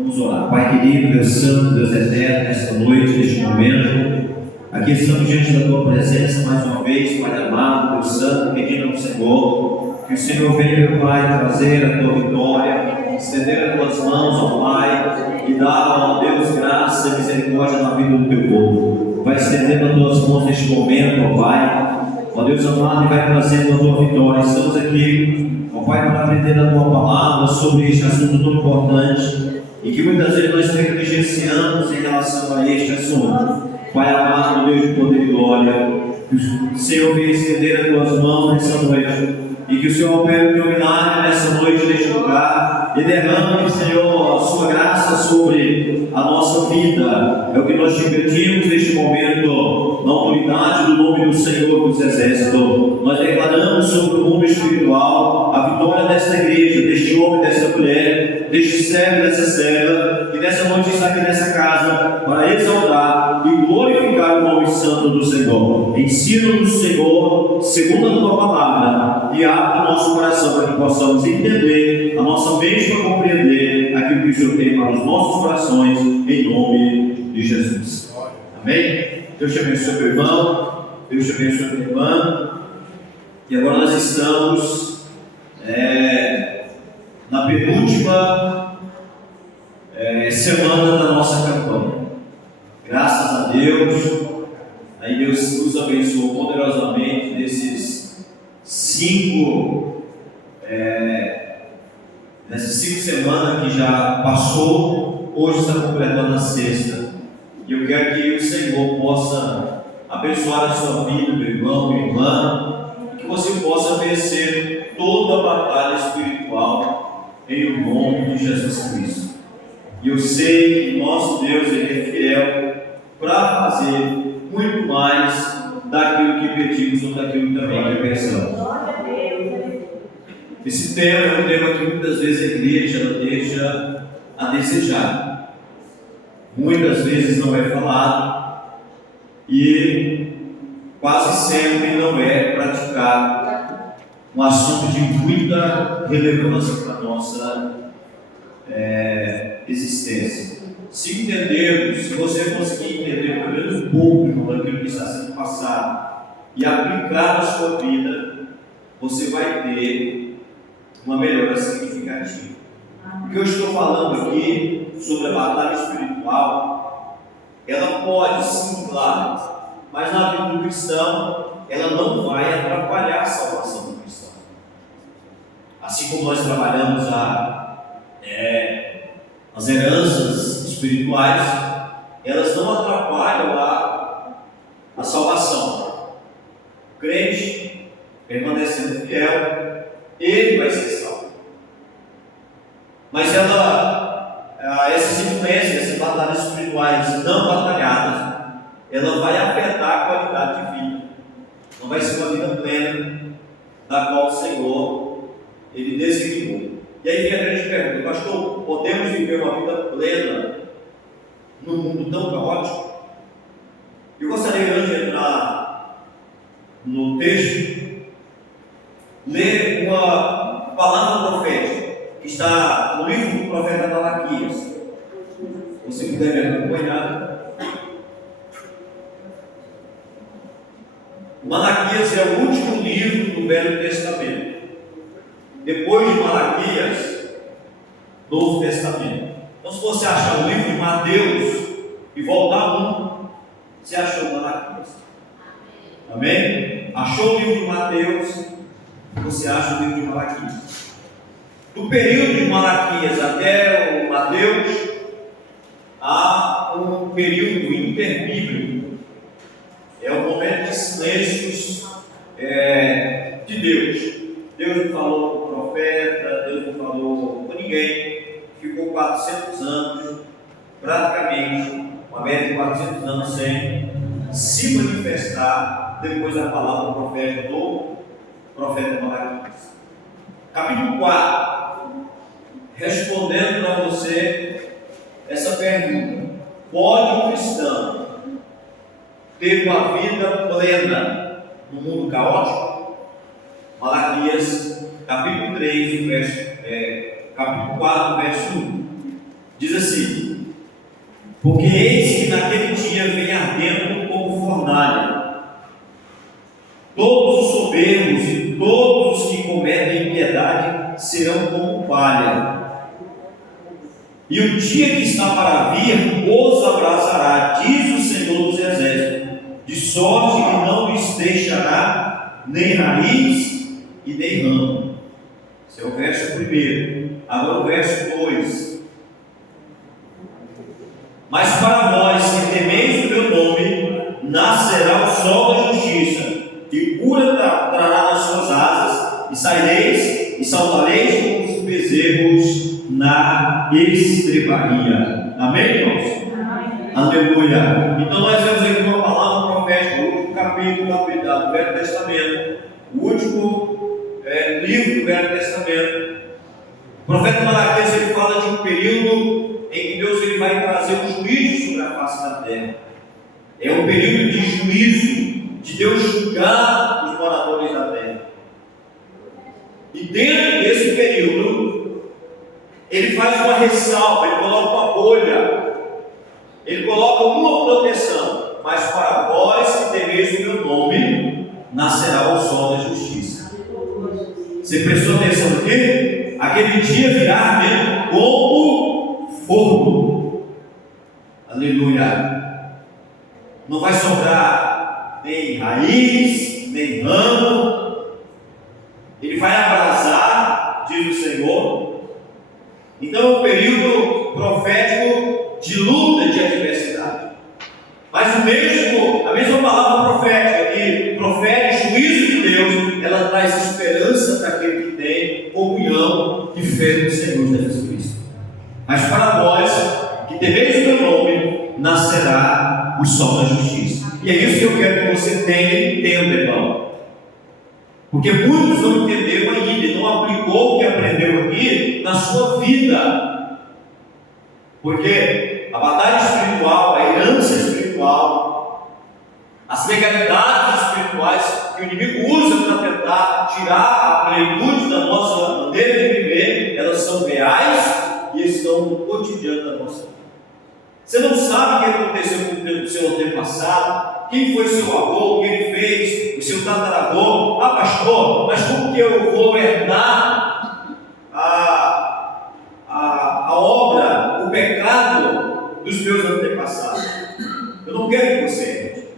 Vamos orar. Pai querido, Deus Santo, Deus Eterno, nesta noite, neste momento, aqui estamos diante da Tua presença mais uma vez, Pai amado, Deus Santo, pedindo ao Senhor que o Senhor venha, meu Pai, trazer a Tua vitória, estender as Tuas mãos, ó Pai, e dar, ó Deus, graça e misericórdia na vida do Teu povo. Vai estendendo as Tuas mãos neste momento, ó Pai, ó Deus amado, e vai trazendo a Tua vitória. Estamos aqui, ó Pai, para aprender a Tua palavra sobre este assunto tão importante e que muitas vezes nós negligenciamos em relação a este assunto. Pai amado, Deus de poder e glória, que o Senhor venha estender as Tuas mãos nessa noite e que o Senhor opere o Teu milagre nessa noite, neste lugar, e derrame, Senhor, a Sua graça sobre a nossa vida. É o que nós te pedimos neste momento, na autoridade do nome do Senhor dos Exércitos. Nós declaramos sobre o mundo espiritual a vitória desta igreja, deste homem, desta mulher, deste servo, dessa serva, que nessa noite está aqui nessa casa para exaltar e glorificar o nome santo do Senhor. Ensina-nos, Senhor, segundo a Tua palavra, e abre o nosso coração para que possamos entender, a nossa mente para compreender aquilo que o Senhor tem para os nossos corações, em nome de Jesus. Amém? Deus te abençoe, meu irmão. Deus te abençoe, minha irmã. E agora nós estamos na penúltima semana da nossa campanha. Graças a Deus, aí Deus nos abençoou poderosamente nesses nessas 5 semanas que já passou. Hoje está completando a 6ª. E eu quero que o Senhor possa abençoar a sua vida, meu irmão, minha irmã, e que você possa vencer toda a batalha espiritual em nome de Jesus Cristo. E eu sei que nosso Deus, Ele é fiel para fazer muito mais daquilo que pedimos ou daquilo também que pensamos. Esse tema é um tema que muitas vezes a igreja ela deixa a desejar. Muitas vezes não é falado e quase sempre não é praticado. Um assunto de muita relevância para a nossa existência. Se entendermos, se você conseguir entender pelo menos um pouco daquilo que está sendo passado e aplicar na sua vida, você vai ter uma melhora significativa. O que eu estou falando aqui sobre a batalha espiritual, ela pode sim, claro, mas na vida do cristão, ela não vai atrapalhar a salvação do cristão. Assim como nós trabalhamos as heranças espirituais, elas não atrapalham a salvação. O crente, permanecendo fiel, ele vai ser salvo. Mas essas influências, essas batalhas espirituais não batalhadas, ela vai afetar a qualidade de vida. Não vai ser uma vida plena, da qual o Senhor, Ele designou. E aí vem a grande pergunta: pastor, podemos viver uma vida plena num mundo tão caótico? Eu gostaria antes de entrar no texto, ler uma palavra profética que está no livro do profeta Malaquias. Se você puder me acompanhar. Malaquias é o último livro do Velho Testamento. Depois de Malaquias, Novo Testamento. Então, se você achar o livro de Mateus e voltar você achou Malaquias. Amém? Achou o livro de Mateus, você acha o livro de Malaquias. Do período de Malaquias até o Mateus, há um período interbíblico. É o momento de silêncios de Deus. Deus não falou com o profeta, Deus não falou com ninguém. Ficou 400 anos, praticamente, uma média de 400 anos sem se manifestar depois da palavra do profeta Malaquias. Capítulo 4, respondendo para você essa pergunta: pode um cristão ter uma vida plena no mundo caótico? Malaquias, capítulo 3, capítulo 4, verso 1. Diz assim: porque eis que naquele dia vem ardendo como fornalha todos os soberbos e todos os que cometem impiedade serão como palha. E o dia que está para vir os abrasará, diz o Senhor dos Exércitos, de sorte que não lhes deixará nem raiz e nem ramo. Esse é o verso 1. Agora o verso 2. Mas para vós que temeis o meu nome, nascerá o sol da justiça, e cura trará nas suas asas, e saireis e saltareis como os bezerros na estrebaria. Amém, irmãos? Amém. Aleluia. Então nós vemos aqui uma palavra profética, o último capítulo do Velho Testamento, o último livro do Velho Testamento. O profeta Malaquias, ele fala de um período em que Deus ele vai trazer um juízo sobre a face da terra. É um período de juízo, de Deus julgar os moradores da terra. E dentro desse período, ele faz uma ressalva, ele coloca uma bolha, ele coloca uma proteção: mas para vós que temeis o meu nome, nascerá o sol da justiça. Você prestou atenção aqui? Aquele dia virá mesmo como forno. Aleluia. Não vai sobrar nem raiz, nem ramo. Ele vai abrasar, diz o Senhor. Então é um período profético de luta, de adversidade. Mas a mesma palavra profética que profere o juízo de Deus, ela traz esperança para aquele que tem comunhão e fé no Senhor Jesus Cristo. Mas para vós que temeis o meu nome, nascerá o sol da justiça. E é isso que eu quero que você tenha e entenda, irmão. Porque muitos não entenderam ainda e não aplicou o que aprendeu aqui na sua vida. Porque a batalha espiritual, a herança espiritual, as legalidades espirituais que o inimigo usa para tentar tirar a plenitude da nossa maneira de viver, elas são reais e estão no cotidiano da nossa vida. Você não sabe o que aconteceu com o seu antepassado, quem foi seu avô, o que ele fez, o seu tataravô. Ah, pastor, mas como que eu vou herdar a obra, o pecado dos meus antepassados? Eu não quero que você herde.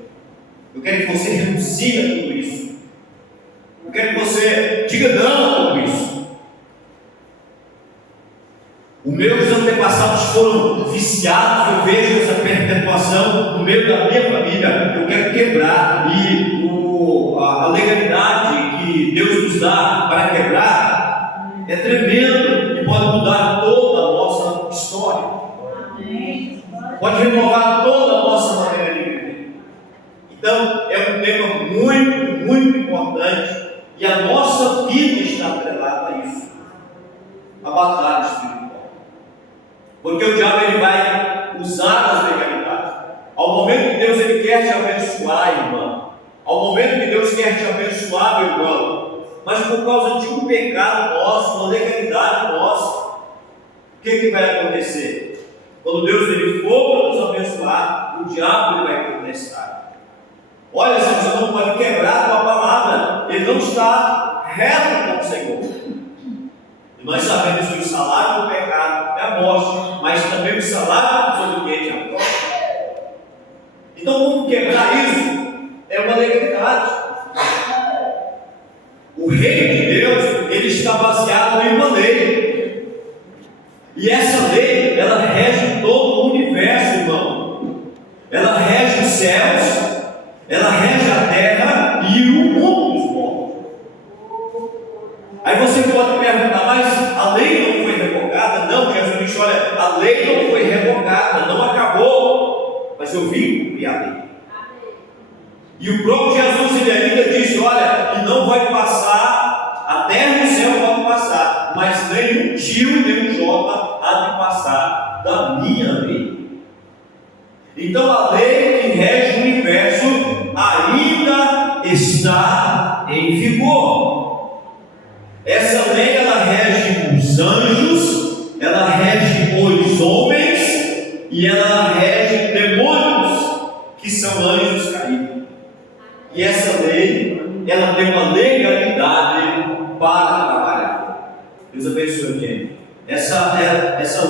Eu quero que você renuncie a tudo isso. Eu quero que você diga não a tudo isso. Os meus antepassados foram viciados, eu vejo essa perpetuação no meio da minha família. Eu quero quebrar, e a legalidade que Deus nos dá para quebrar é tremendo e pode mudar toda a nossa história. Pode renovar toda a nossa maneira de viver. Então é um tema muito, muito importante, e a nossa vida está atrelada a isso, a batalha espiritual. Porque o diabo ele vai usar as legalidades. Ao momento que Deus ele quer te abençoar, irmão, ao momento que Deus quer te abençoar, meu irmão, mas por causa de um pecado nosso, uma legalidade nossa, o que vai acontecer? Quando Deus ele for para nos abençoar, o diabo ele vai contestar. Olha, você não pode quebrar com a palavra, ele não está reto com o Senhor. Nós sabemos que o salário do pecado é a morte, mas também o salário do desobediente é a morte. Então, como quebrar isso? É uma legalidade. O reino de Deus, ele está baseado em uma lei. E essa lei, ela rege todo o universo, irmão. Ela rege os céus, ela rege a terra e o mundo dos mortos. Aí você pode perguntar, mas a lei não foi revogada? Não, Jesus disse, olha, a lei não foi revogada, não acabou, mas eu vim cumprir a lei. E o próprio Jesus ele ainda disse, olha, que não vai passar, a terra e o céu vão passar, mas nem um tio nem um jota há de passar da minha lei. Então a lei que rege o universo ainda está em vigor. Essa lei ela rege os anjos, ela rege os homens e ela rege demônios que são anjos caídos. E essa lei, ela tem uma legalidade para trabalhar. Deus abençoe, gente. Essa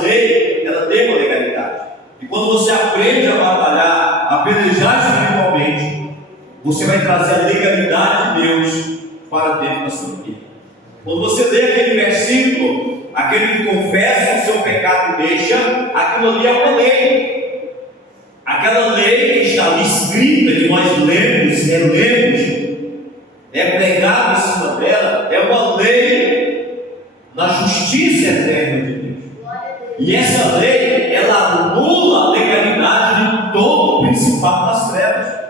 lei, ela tem uma legalidade. E quando você aprende a batalhar, a pelejar espiritualmente, você vai trazer a legalidade de Deus para dentro da sua vida. Quando você lê aquele versículo, aquele que confessa o seu pecado e deixa, aquilo ali é uma lei. Aquela lei que está ali escrita, que nós lemos, é pregado em cima dela, é uma lei na justiça eterna de Deus. E essa lei, ela anula a legalidade de todo o principado das trevas.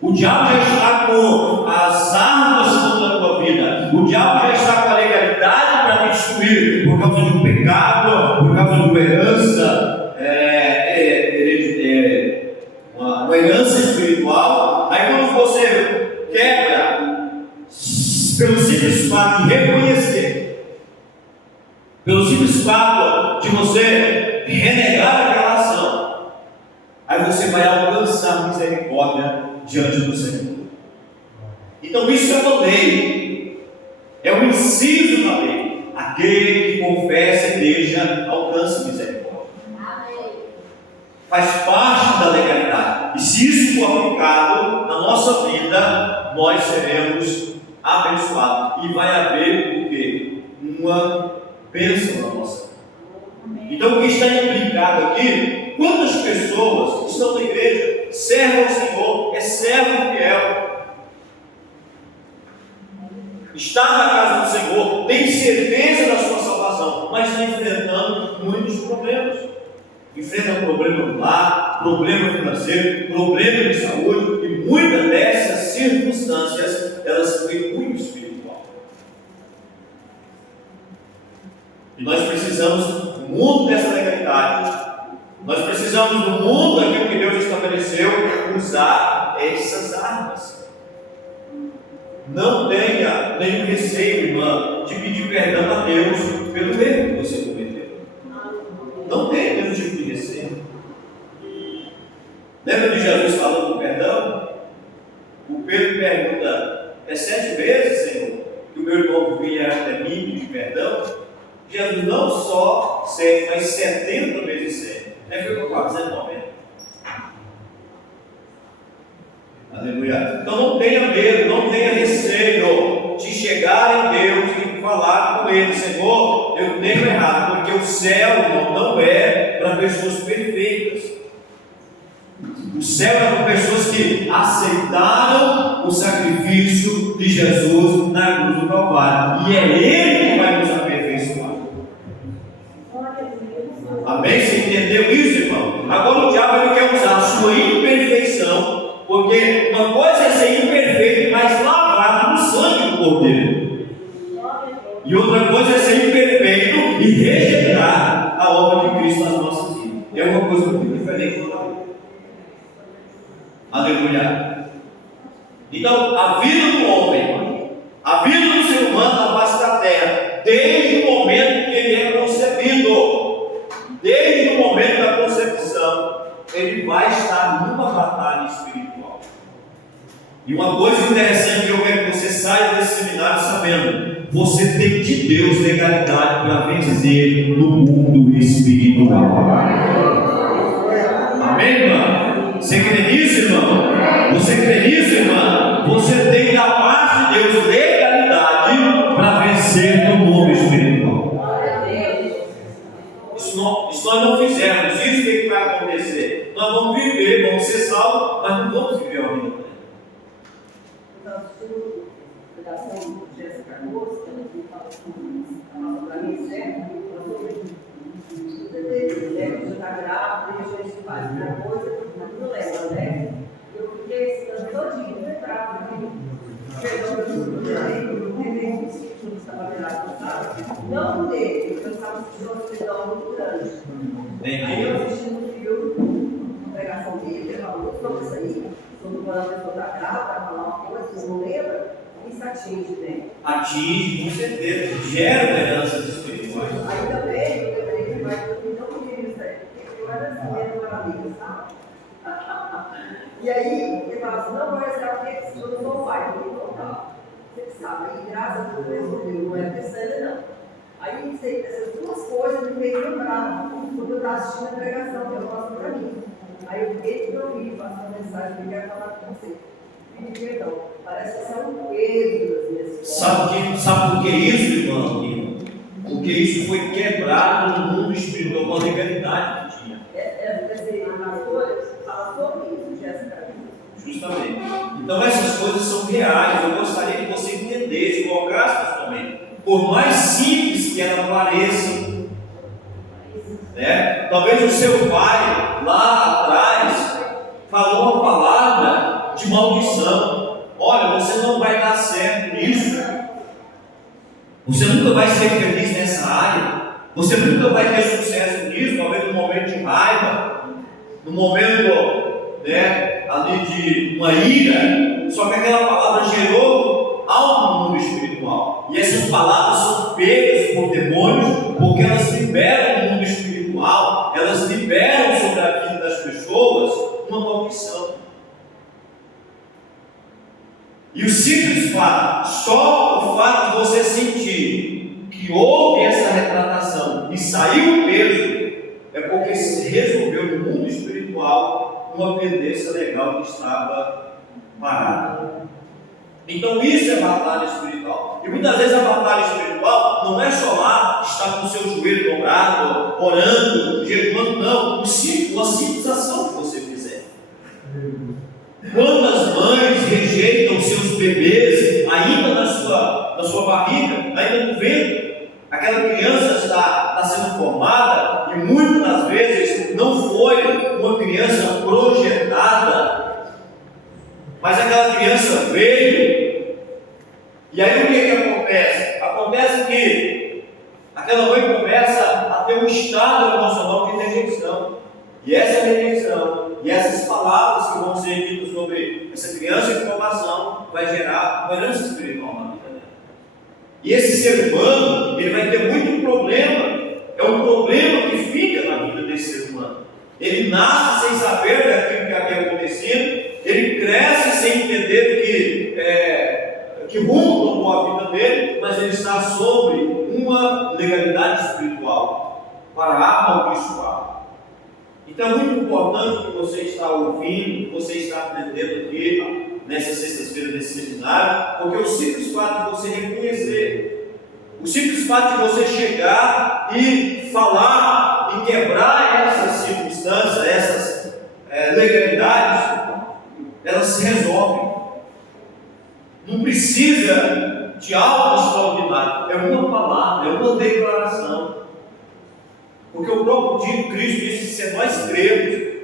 O diabo já está com as armas contra a tua vida. O diabo já está com a legalidade para te destruir, por causa de um pecado, por causa de uma herança, uma herança espiritual. Aí quando você quebra, pelo simples fato de reconhecer, pelo simples fato de você renegar aquela ação, aí você vai alcançar misericórdia diante do Senhor. Então isso é uma lei, é um inciso da lei. Aquele que confessa e deixa, alcança misericórdia. Faz parte da legalidade. E se isso for aplicado na nossa vida, nós seremos abençoados. E vai haver o quê? Uma bênção na nossa vida. Então o que está implicado aqui, quantas pessoas estão na igreja, servam ao Senhor, é servo fiel, está na casa do Senhor, tem certeza da sua salvação, mas está enfrentando muitos problemas. Enfrenta problema no lar, problema financeiro, problema de saúde, e muitas dessas circunstâncias, elas são de cunho espiritual. E nós precisamos do mundo dessa legalidade, nós precisamos do mundo daquilo que Deus estabeleceu, usar essas armas. Não tenha nenhum receio, irmã, de pedir perdão a Deus pelo erro que você cometeu. Não tenha nenhum tipo de receio. Lembra de Jesus falando do perdão? O Pedro pergunta: é 7 vezes, Senhor, que o meu irmão vinha até mim pedir perdão? Jesus não só 7, mas 70 vezes 100. Aí foi para 419. Aleluia. Então não tenha medo, não tenha receio de chegar em Deus e falar com Ele: Senhor, eu tenho errado, porque o céu não é para pessoas perfeitas. O céu é para pessoas que aceitaram o sacrifício de Jesus na cruz do Calvário, e é Ele que vai nos aperfeiçoar. Amém? Você entendeu isso, irmão? Agora o diabo ele quer usar a sua imperfeição, porque uma coisa é ser imperfeito, mas lavrado no sangue do Cordeiro, e outra coisa é ser imperfeito e rejeitar a obra de Cristo nas nossas vidas. É uma coisa muito diferente da outra. Aleluia. Então, a vida do homem, a vida do ser humano na face da terra, desde o momento que ele é concebido, desde o momento da concepção, ele vai estar numa batalha espiritual. E uma coisa interessante que eu quero que você saia desse seminário sabendo: você tem de Deus legalidade para vencer no mundo espiritual. Amém, irmão? Você crê nisso, irmão? Você crê nisso, irmão? Você tem da parte de Deus legalidade para vencer no mundo espiritual. Isso nós não fizermos. Isso o que vai acontecer? Nós vamos viver, vamos ser salvos, mas não vamos viver a vida. Redação de Jéssica Cardoso, que ela fala com a nossa Clarice, você está grávida, deixa a gente fazer uma coisa, não lembra, né? Eu fiquei esse todinho grávida, perdão, eu nem senti que estava grávida, sabe? Não dele, eu estava sentindo uma solidão muito grande. Aí eu assisti no filme, a pregação dele, ele falou sobre isso aí, sobre quando a pessoa está grávida, falar uma coisa, vocês não lembram? Isso atinge, né? Atinge, com certeza, gera heranças espirituais. Aí também, eu lembrei que mais do que não queria isso aí, porque eu era assim, amigas, sabe? E aí, ele fala assim, não, vou rezar o que eu não sou pai. Eu falei, não, tá. Você que sabe, aí graças a Deus resolveu, não é terceira, não. Aí, essas duas coisas me veio lembrar quando eu estava assistindo a pregação que eu faço para mim. Aí eu fiquei de ouvir, faço uma mensagem que eu quero falar com você. Pedir perdão. Parece que são um peso das minhas coisas. Sabe por que isso, irmão? Porque isso foi quebrado no mundo espiritual com a legalidade que tinha. A pastora fala sobre isso, Jéssica. Justamente. Então essas coisas são reais. Eu gostaria que você entendesse, colocasse também. Por mais simples que ela pareça, né? Talvez o seu pai lá atrás falou uma palavra de maldição. Olha, você não vai dar certo nisso. Você nunca vai ser feliz nessa área. Você nunca vai ter sucesso nisso. Talvez num momento de raiva, num momento, né, ali de uma ira. Só que aquela palavra gerou algo no mundo espiritual. E essas palavras são pegas por demônios, porque elas liberam no mundo espiritual, elas liberam sobre a vida das pessoas uma maldição. E o simples fato, só o fato de você sentir que houve essa retratação e saiu o peso, é porque se resolveu no mundo espiritual uma pendência legal que estava parada. Então isso é batalha espiritual. E muitas vezes a batalha espiritual não é só lá estar com o seu joelho dobrado, orando, jejuando, não. Uma simples ação que você fizer. Quantas mães rejeitam seus bebês ainda na sua barriga, ainda no ventre? Aquela criança está sendo formada e muitas das vezes não foi uma criança projetada, mas aquela criança veio. E aí o que acontece? Acontece que aquela mãe começa a ter um estado emocional de rejeição. E essa rejeição e essas palavras que vão ser ditas sobre essa criança em formação vai gerar uma herança espiritual na vida dela. E esse ser humano, ele vai ter muito problema. É um problema que fica na vida desse ser humano. Ele nasce sem saber daquilo que havia acontecido, ele cresce sem entender que rumo tomou a vida dele, mas ele está sobre uma legalidade espiritual para amaldiçoar. Então é muito importante que você está ouvindo, que você está aprendendo aqui nessa sexta-feira desse seminário, porque o simples fato de você reconhecer, o simples fato de você chegar e falar e quebrar essas circunstâncias, essas legalidades, elas se resolvem. Não precisa de algo extraordinário, é uma palavra, é uma declaração. Porque o próprio Cristo disse: se nós cremos,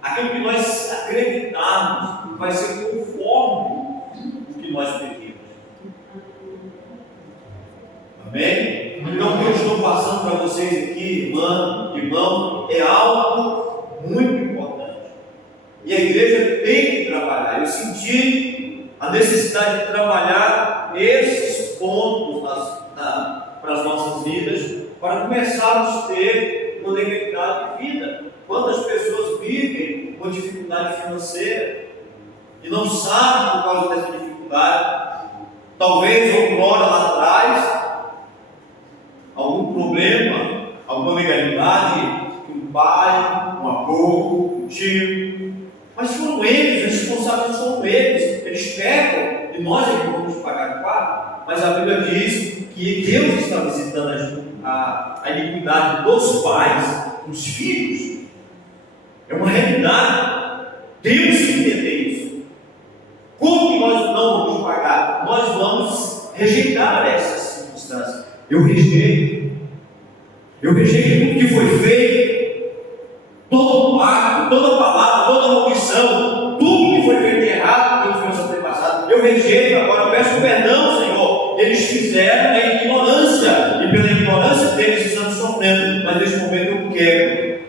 aquilo que nós acreditarmos vai ser conforme o que nós pedimos. Amém? Então o que eu estou passando para vocês aqui, irmão, é algo muito importante. E a igreja tem que trabalhar. Eu senti a necessidade de trabalhar esses pontos para as nossas vidas, para começarmos a ter uma legalidade de vida. Quantas pessoas vivem com dificuldade financeira e não sabem por causa dessa dificuldade, talvez outrora lá atrás, algum problema, alguma legalidade, que um pai, um avô, um tio, mas foram eles, os responsáveis foram eles pecam e nós é que vamos pagar o pato. Mas a Bíblia diz que Deus está visitando a iniquidade dos pais, dos filhos. É uma realidade. Temos que entender isso. Como que nós não vamos pagar? Nós vamos rejeitar essas circunstâncias. Eu rejeito tudo que foi feito, todo pacto, toda palavra, toda maldição, tudo que foi feito de errado pelos meus antepassados. Eu rejeito agora, eu peço perdão, Senhor. Eles fizeram a ignorância, e pela ignorância deles estão sofrendo, mas neste momento eu quero.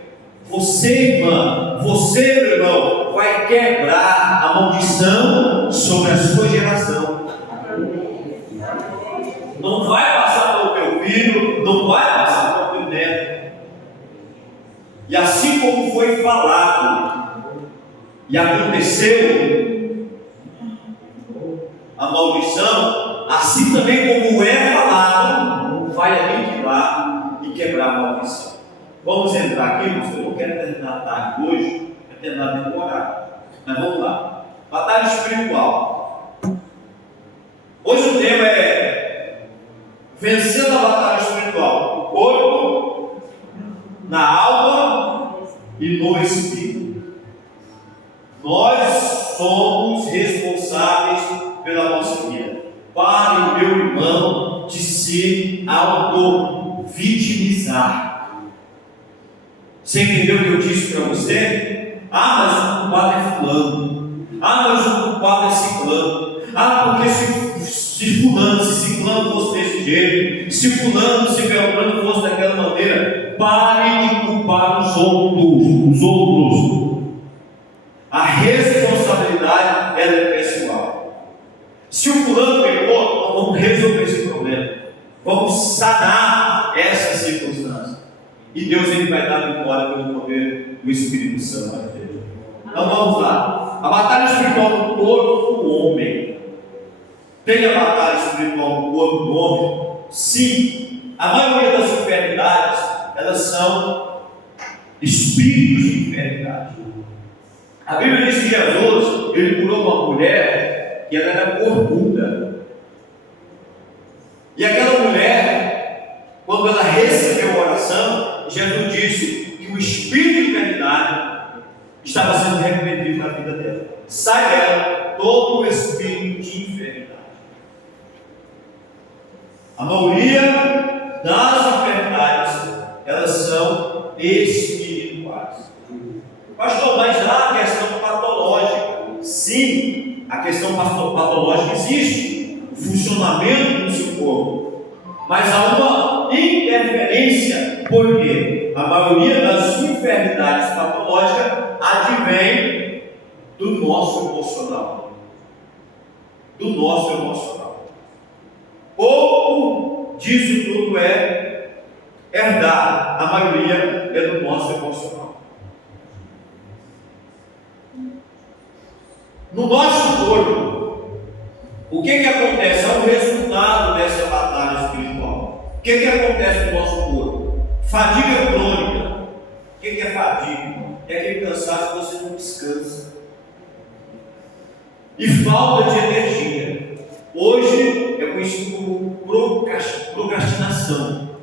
Você, irmã, você, meu irmão, vai quebrar a maldição sobre a sua geração. Não vai passar pelo teu filho, não vai passar pelo teu neto. E assim como foi falado e aconteceu a maldição, assim também como é falado, vai aniquilar e quebrar a maldição. Vamos entrar aqui, irmãos. Eu não quero terminar a tarde hoje, quero terminar a temporada. Mas vamos lá. Batalha espiritual. Hoje o tema é vencendo a batalha espiritual. O corpo, na alma e no espírito. Nós somos responsáveis pela nossa vida. Pare, o meu irmão, de se auto-vitimizar. Você entendeu o que eu disse para você? Ah, mas o culpado é fulano. Ah, mas o culpado é ciclano. Ah, porque se fulano, se ciclano fosse desse jeito, se fulano, se beltrano fosse daquela maneira, pare de culpar os outros. A responsabilidade ela é pessoal. Se o fulano pecou, nós vamos resolver esse problema. Vamos sanar essa circunstância. E Deus ele vai dar vitória pelo poder do Espírito Santo. Então vamos lá. A batalha espiritual do corpo do homem. Tem a batalha espiritual do corpo do homem? Sim. A maioria das enfermidades, elas são espíritos de enfermidade. A Bíblia diz que Jesus, ele curou uma mulher que ela era corcunda. E aquela mulher, quando ela recebeu a oração, Jesus disse que o espírito de enfermidade estava sendo repreendido na vida dela. Sai dela todo o espírito de enfermidade. A maioria das enfermidades, elas são espirituais. Pastor, mas há a questão patológica. Sim, a questão patológica existe. O funcionamento do seu corpo. Mas há uma interferência. Por quê? A maioria das enfermidades patológicas advém do nosso emocional. Do nosso emocional. Pouco disso tudo é herdado. A maioria é do nosso emocional. No nosso corpo, o que acontece? É o resultado dessa batalha espiritual. O que acontece no nosso corpo? Fadiga crônica. O que é fadiga? É aquele cansaço que você não descansa. E falta de energia. Hoje é conhecido como procrastinação.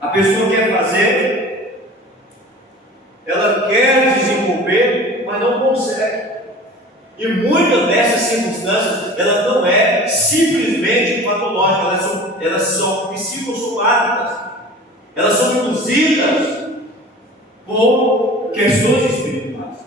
A pessoa quer fazer, ela quer desenvolver, mas não consegue. E muitas dessas circunstâncias, elas não é simplesmente patológicas, elas são psicossomáticas. Elas são induzidas por questões espirituais.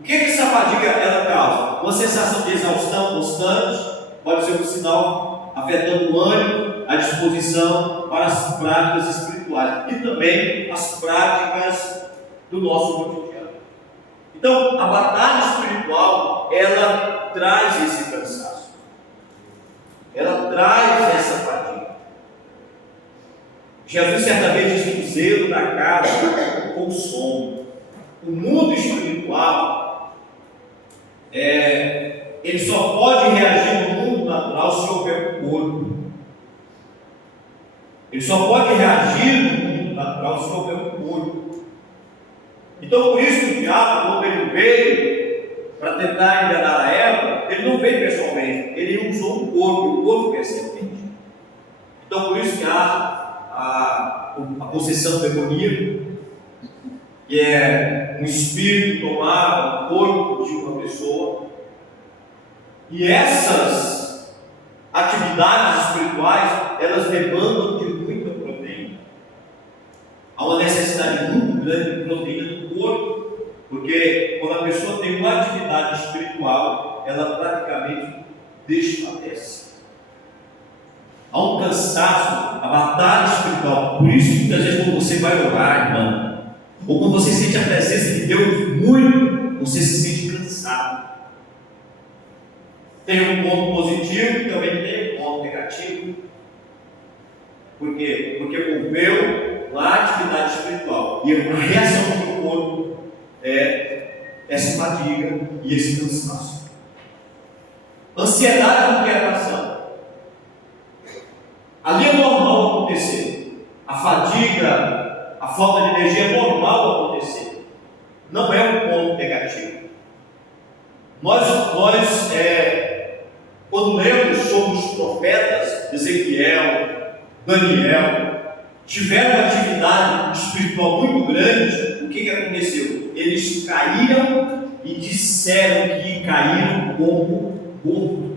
O que essa fadiga ela causa? Uma sensação de exaustão constante, pode ser um sinal afetando o ânimo, a disposição para as práticas espirituais e também as práticas do nosso cotidiano. Então, a batalha espiritual, ela traz esse cansaço. Ela traz essa fadiga. Jesus certa vez disse que o zelo da casa consome. O mundo espiritual, ele só pode reagir no mundo natural se houver um corpo. Ele só pode reagir no mundo natural se houver um corpo. Então, por isso que o diabo, quando ele veio para tentar enganar a Eva, ele não veio pessoalmente, ele usou o corpo que é serpente. Então, por isso que há a possessão demoníaca, que é um espírito tomar o corpo de uma pessoa. E essas atividades espirituais, elas demandam de muita proteína. Há uma necessidade muito grande de proteína no corpo, porque quando a pessoa tem uma atividade espiritual, ela praticamente desfalece. Há um cansaço, a batalha espiritual. Por isso que muitas vezes quando você vai orar, irmão, ou quando você sente a presença de Deus muito, você se sente cansado. Tem um ponto positivo e também tem um ponto negativo. Por quê? Porque moveu uma atividade espiritual. E a reação do corpo é essa fadiga e esse cansaço. Ansiedade e inquietação. Ali é normal acontecer. A fadiga, a falta de energia é normal acontecer. Não é um ponto negativo. Nós quando lemos sobre os profetas, Ezequiel, Daniel, tiveram uma atividade espiritual muito grande, o que aconteceu? Eles caíram e disseram que caíram como morto.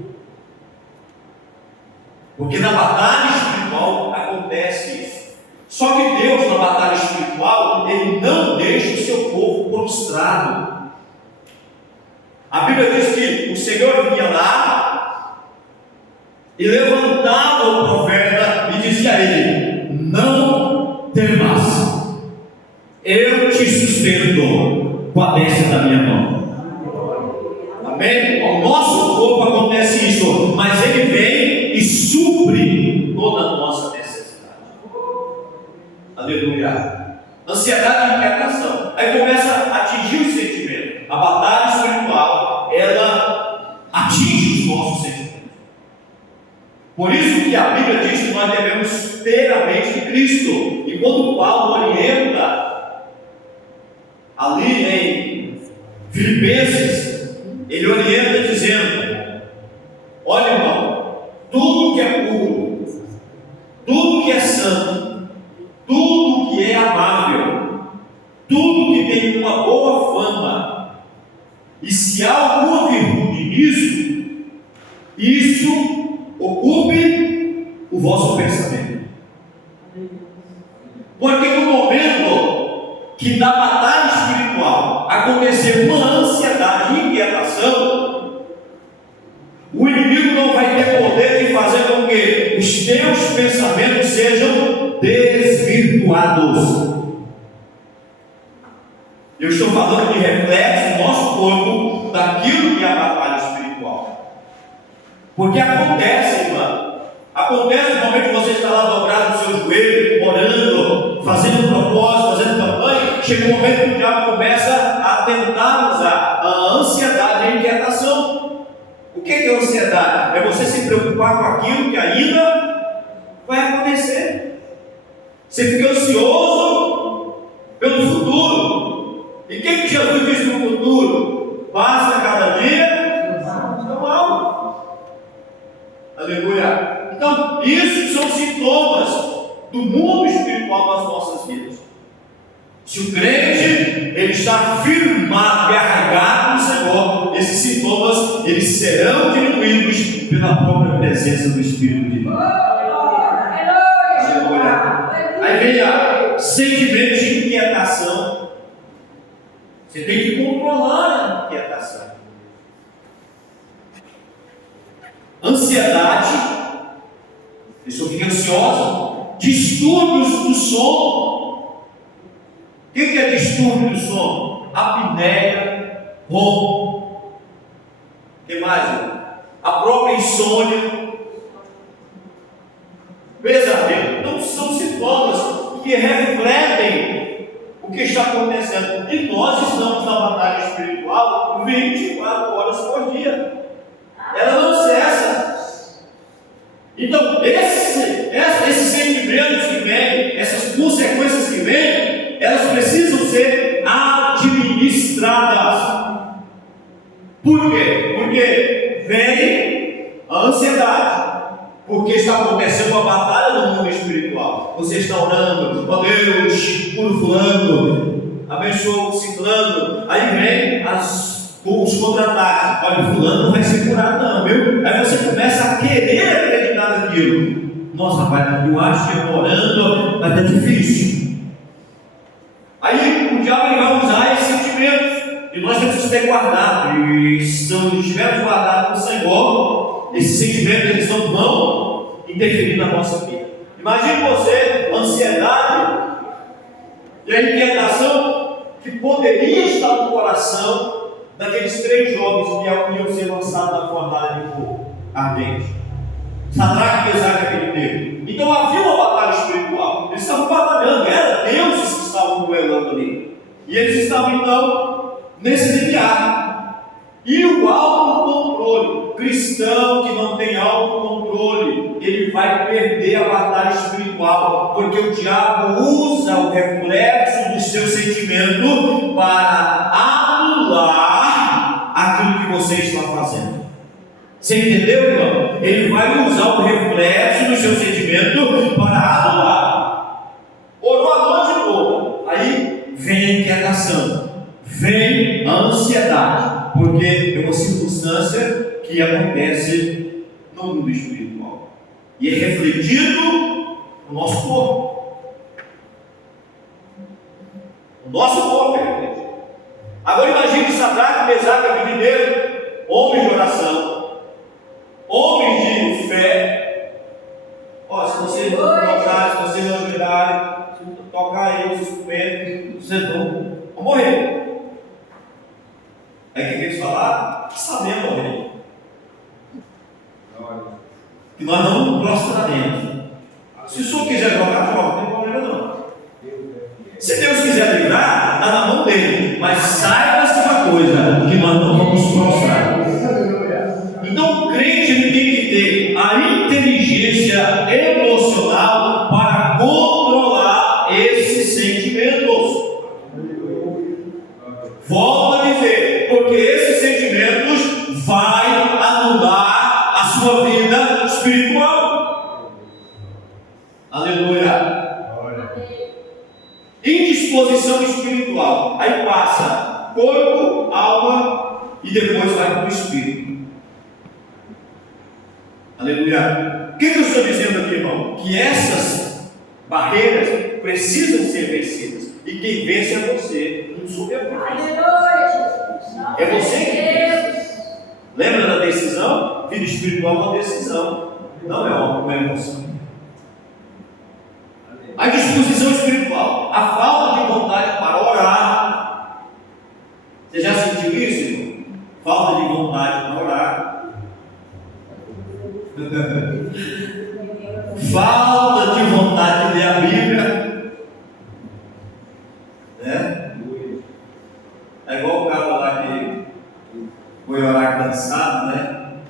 Porque na batalha espiritual acontece isso. Só que Deus, na batalha espiritual, Ele não deixa o seu povo prostrado. A Bíblia diz que o Senhor vinha lá e levantava o profeta e dizia a ele: não temas, eu te sustento com a destra da minha mão. Amém? Ao nosso corpo acontece isso, mas Ele vem e supre toda a nossa necessidade. Aleluia. Ansiedade e inquietação. Aí começa a atingir os sentimentos. A batalha espiritual, ela atinge os nossos sentimentos. Por isso que a Bíblia diz que nós devemos ter a mente de Cristo. E quando Paulo orienta ali em Filipenses, ele orienta dizendo: olha, irmão, tudo que é puro, tudo que é santo, tudo que é amável, tudo que tem uma boa fama, e se há alguma virtude nisso, isso ocupe o vosso pensamento. Porque no momento que na batalha espiritual acontecer uma ansiedade e inquietação, o inimigo não vai ter poder de fazer com que os teus pensamentos sejam desvirtuados. Eu estou falando de reflexo no nosso corpo daquilo que é a batalha espiritual. Porque acontece, irmão. Acontece no momento que você está lá dobrado no seu joelho, orando, fazendo propósito, fazendo campanha. Chega um momento que o diabo começa a tentar usar a ansiedade e a inquietação. O que é ansiedade? É você se preocupar com aquilo que ainda vai acontecer. Você fica ansioso pelo futuro. E o que Jesus diz no futuro? Basta cada dia mal. Aleluia. Então, isso são sintomas do mundo espiritual das nossas vidas. Se o crente ele está firmado e arraigado no Senhor, esses sintomas eles serão diminuídos pela própria presença do Espírito de Deus. Aleluia. Aí vem a sentimento de inquietação. Você tem que controlar a inquietação. Ansiedade, a pessoa fica ansiosa. Distúrbios do sono. O que é distúrbio do sono? Apneia, ronco. O que mais? A própria insônia. Pesadelo. Então são sintomas que refletem o que está acontecendo. E nós estamos na batalha espiritual 24 horas por dia. Ela não cessa. Então, esses sentimentos que vêm, essas consequências que vêm, elas precisam ser administradas. Por quê? Porque vem a ansiedade. Porque está acontecendo uma batalha no mundo espiritual. Você está orando, ó Deus, cura o fulano, abençoa o ciclano. Aí vem os contra-ataques. Olha, o fulano não vai ser curado não, viu? Aí você começa a querer acreditar naquilo. Nossa, rapaz, eu acho que eu estou orando, mas é difícil. Aí o diabo ele vai usar esses sentimentos. E nós temos que ter guardado. E se não estivermos guardados no Senhor, esses sentimentos eles não vão interferir na nossa vida. Imagine você, ansiedade e a inquietação que poderia estar no coração daqueles 3 jovens que iam ser lançados na fornalha de fogo ardente. Sadraque, Mesaque e Abednego. Então havia uma batalha espiritual. Eles estavam batalhando, era deuses que estavam duelando ali. E eles estavam então nesse limiar. E o autocontrole, cristão que não tem autocontrole, ele vai perder a batalha espiritual, porque o diabo usa o reflexo do seu sentimento para anular aquilo que você está fazendo. Você entendeu, irmão? Ele vai usar o reflexo do seu sentimento para anular. Orou a noite toda, aí vem a inquietação, vem a ansiedade, porque é uma circunstância que acontece no mundo espiritual e é refletido no nosso corpo. O nosso corpo é refletido. Agora imagine Sadraque, Mesaque e Abednego, homens de oração, homens de fé. Ó, se você tocar, se você não ajudar, se tocar aí os instrumentos, vocês vão morrer. Aí o que eles falaram? Sabemos morrer. Que nós não prostraremos. Se o senhor quiser jogar, joga, não tem problema não. Se Deus quiser livrar, está na mão dele. Mas saiba-se uma coisa, que nós não vamos prostrar. Então o crente ele tem que ter a inteligência emocional para controlar esses sentimentos. Volto a dizer, porque esses sentimentos vai anular a sua vida espiritual. Aleluia. Indisposição espiritual. Aí passa corpo, alma e depois vai para o espírito. Aleluia. O que eu estou dizendo aqui, irmão? Que essas barreiras precisam ser vencidas. E quem vence é você. Não sou eu. É você que vence. Lembra da decisão? Vida espiritual é uma decisão. Não é uma emoção. A disposição espiritual. A falta de vontade para orar. Você já sentiu isso, irmão? Falta de vontade para orar. Falta de vontade de ler a Bíblia, né? É igual o cara lá que foi orar cansado, né?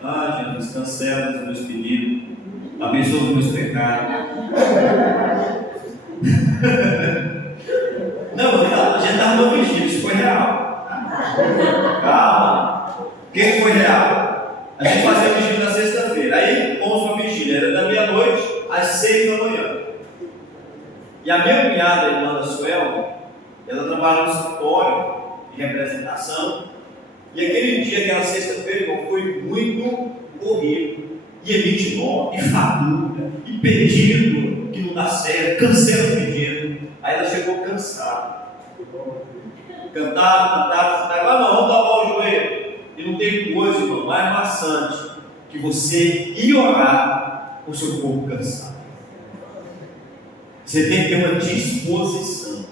Ah, Jesus, cancela os meus pedidos, abençoa os meus pecados. Não, a gente estava no vigília, isso foi real. Calma. O que foi real? A gente fazia vigília na sexta-feira, aí fomos para a vigília, era da meia-noite às 6 da manhã. E a minha cunhada, a irmã da Suelma, ela trabalha no escritório de representação, e aquele dia, aquela sexta-feira, irmão, foi muito horrível. E emite nome, e fatura, e pedido que não dá certo, cancela o pedido. Aí ela chegou cansada. Cantava, vamos lavar o joelho. E não tem coisa, irmão, mais maçante que você ir orar com o seu corpo cansado. Você tem que ter uma disposição.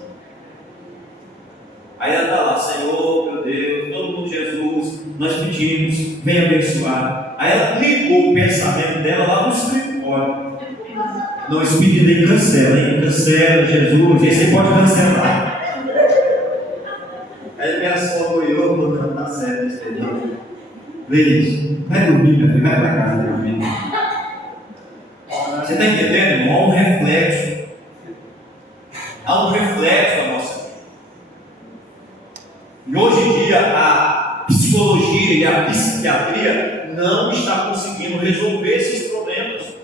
Aí ela está lá, Senhor, meu Deus, todo mundo Jesus, nós pedimos, vem abençoar. Aí ela ligou o pensamento dela lá no escritório. Não, esse pedido aí cancela, hein? Cancela, Jesus, esse aí pode cancelar. Aí minha sogra olhou e falou, não, tá certo, esse pedido. Leite, vai dormir, meu filho, vai para casa dormir. Você está entendendo, irmão? Há um reflexo. Há um reflexo da nossa vida. E hoje em dia a psicologia e a psiquiatria não está conseguindo resolver esses problemas.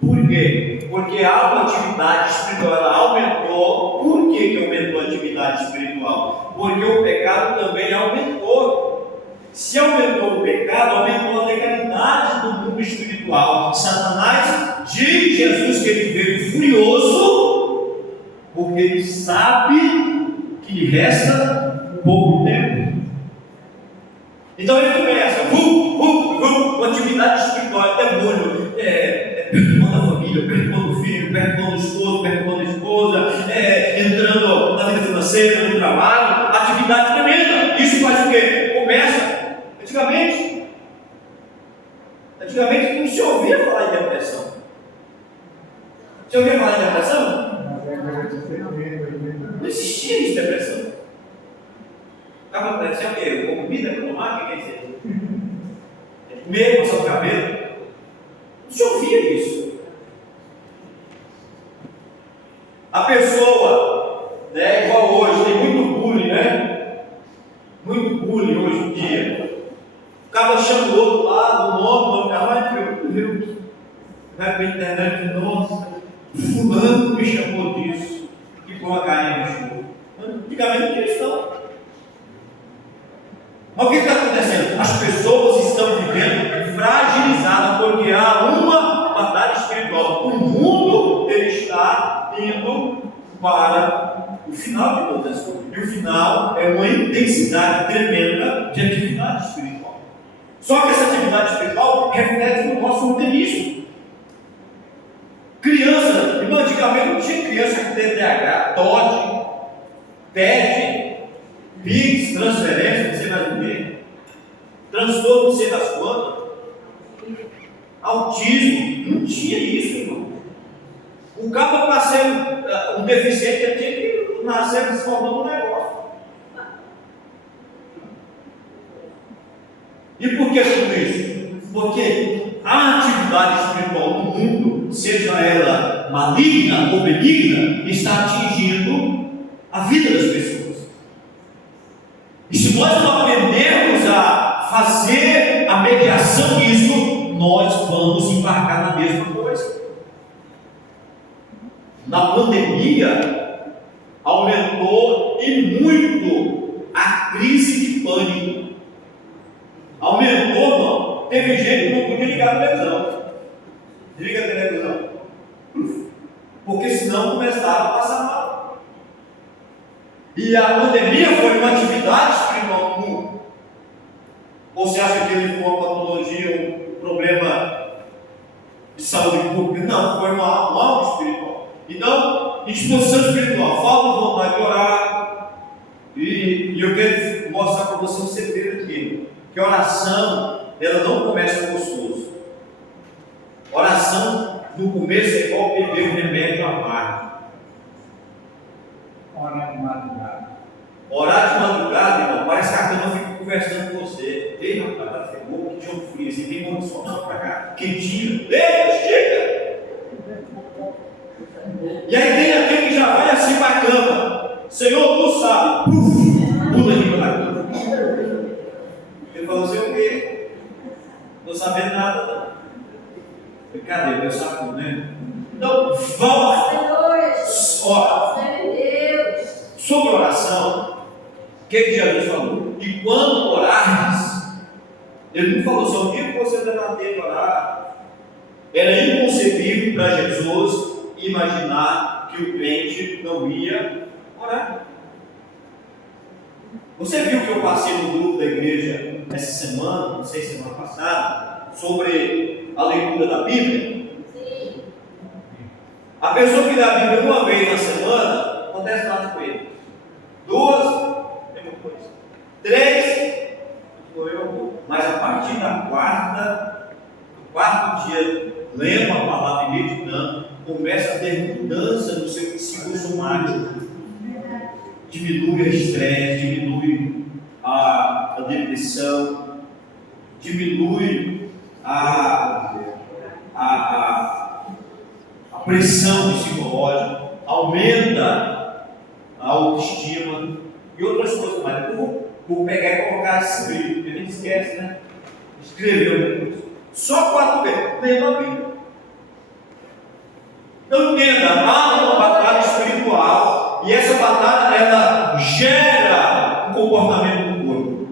Por quê? Porque a atividade espiritual ela aumentou. Por que aumentou a atividade espiritual? Porque o pecado também aumentou. Se aumentou o pecado, aumentou a legalidade do mundo espiritual. Satanás diz Jesus que ele veio furioso, porque ele sabe que lhe resta pouco tempo. Então ele começa, com atividade espiritual, demônio, perturbando a família, perturbando o filho, perturbando o esposo, perturbando a esposa, entrando na vida financeira, no trabalho, atividade tremenda. Isso faz o quê? Começa. Antigamente não se ouvia falar em depressão. Você ouvia falar em depressão? Não existia isso, depressão. Estava parecendo o quê? Com comida para tomar? O que quer dizer? Comer, passar o cabelo. Não se ouvia isso. A pessoa, né, igual hoje, tem muito bullying, né? Muito bullying hoje em dia. Acaba chamando o outro lá, o nome, ai meu Deus. Vai para a internet, nossa, fulano me chamou disso. Que bom a carne me chamou. Antigamente não tinha isso não. Mas o que está acontecendo? As pessoas estão vivendo fragilizadas porque há uma batalha espiritual. O mundo ele está indo para o final de todas as coisas. E o final é uma intensidade tremenda de atividade espiritual. Só que essa atividade espiritual reflete no nosso organismo. Criança, irmão, antigamente não tinha criança com TDAH, TOD, TED, PIX, transferência, não sei mais o que, transtorno, não sei das quantas, autismo, não tinha isso, irmão. O cara para ser um deficiente, ele tinha que nascer transformando um negócio. E por que tudo isso? Porque a atividade espiritual no mundo, seja ela maligna ou benigna, está atingindo a vida das pessoas. E se nós não aprendermos a fazer a mediação disso, nós vamos embarcar na mesma coisa. Na pandemia, aumentou e muito a crise de pânico. Aumentou, não. Teve gente que não podia ligar a televisão. Desliga a televisão. Porque senão começava a passar mal. E a pandemia foi uma atividade espiritual no mundo. Ou você acha que ele foi uma patologia, um problema de saúde pública? Não, foi algo espiritual. Então, disposição espiritual, falta de vontade de orar. E eu quero mostrar para você um segredo aqui. Que a oração, ela não começa gostoso. Oração, no começo, é igual beber um remédio amargo. Orar de madrugada. Orar de madrugada, irmão, parece que a cama fica conversando com você. Ei, rapaz, pegou, que dia frio, assim, tem muito sol para cá, quentinho. Ei, chega! E aí tem aquele que já vai assim para a cama. Senhor, tu sabe. Pula aqui para a cama. Ele falou assim, o quê? Não estou sabendo nada, não. Brincadeira, eu saco, né? Então, vamos. Sobre oração, o que Jesus falou? E quando orares, ele não falou só o que você debater e orar. Era inconcebível para Jesus imaginar que o crente não ia orar. Você viu que eu passei no grupo da igreja essa semana, não sei se semana passada, sobre a leitura da Bíblia? Sim. A pessoa que lê a Bíblia uma vez na semana, acontece nada com ele. 2, mesma coisa. 3, mas a partir do quarto dia, lendo a palavra e meditando, começa a ter mudança no seu psicossomático. Diminui o estresse, diminui a depressão, diminui a pressão psicológica, aumenta a autoestima e outras coisas mais. Por pegar e colocar escrito, porque a gente esquece, né? Escreveu só 4 vezes, lendo a Bíblia. Então entenda, há uma batalha espiritual e essa batalha ela gera um comportamento do corpo.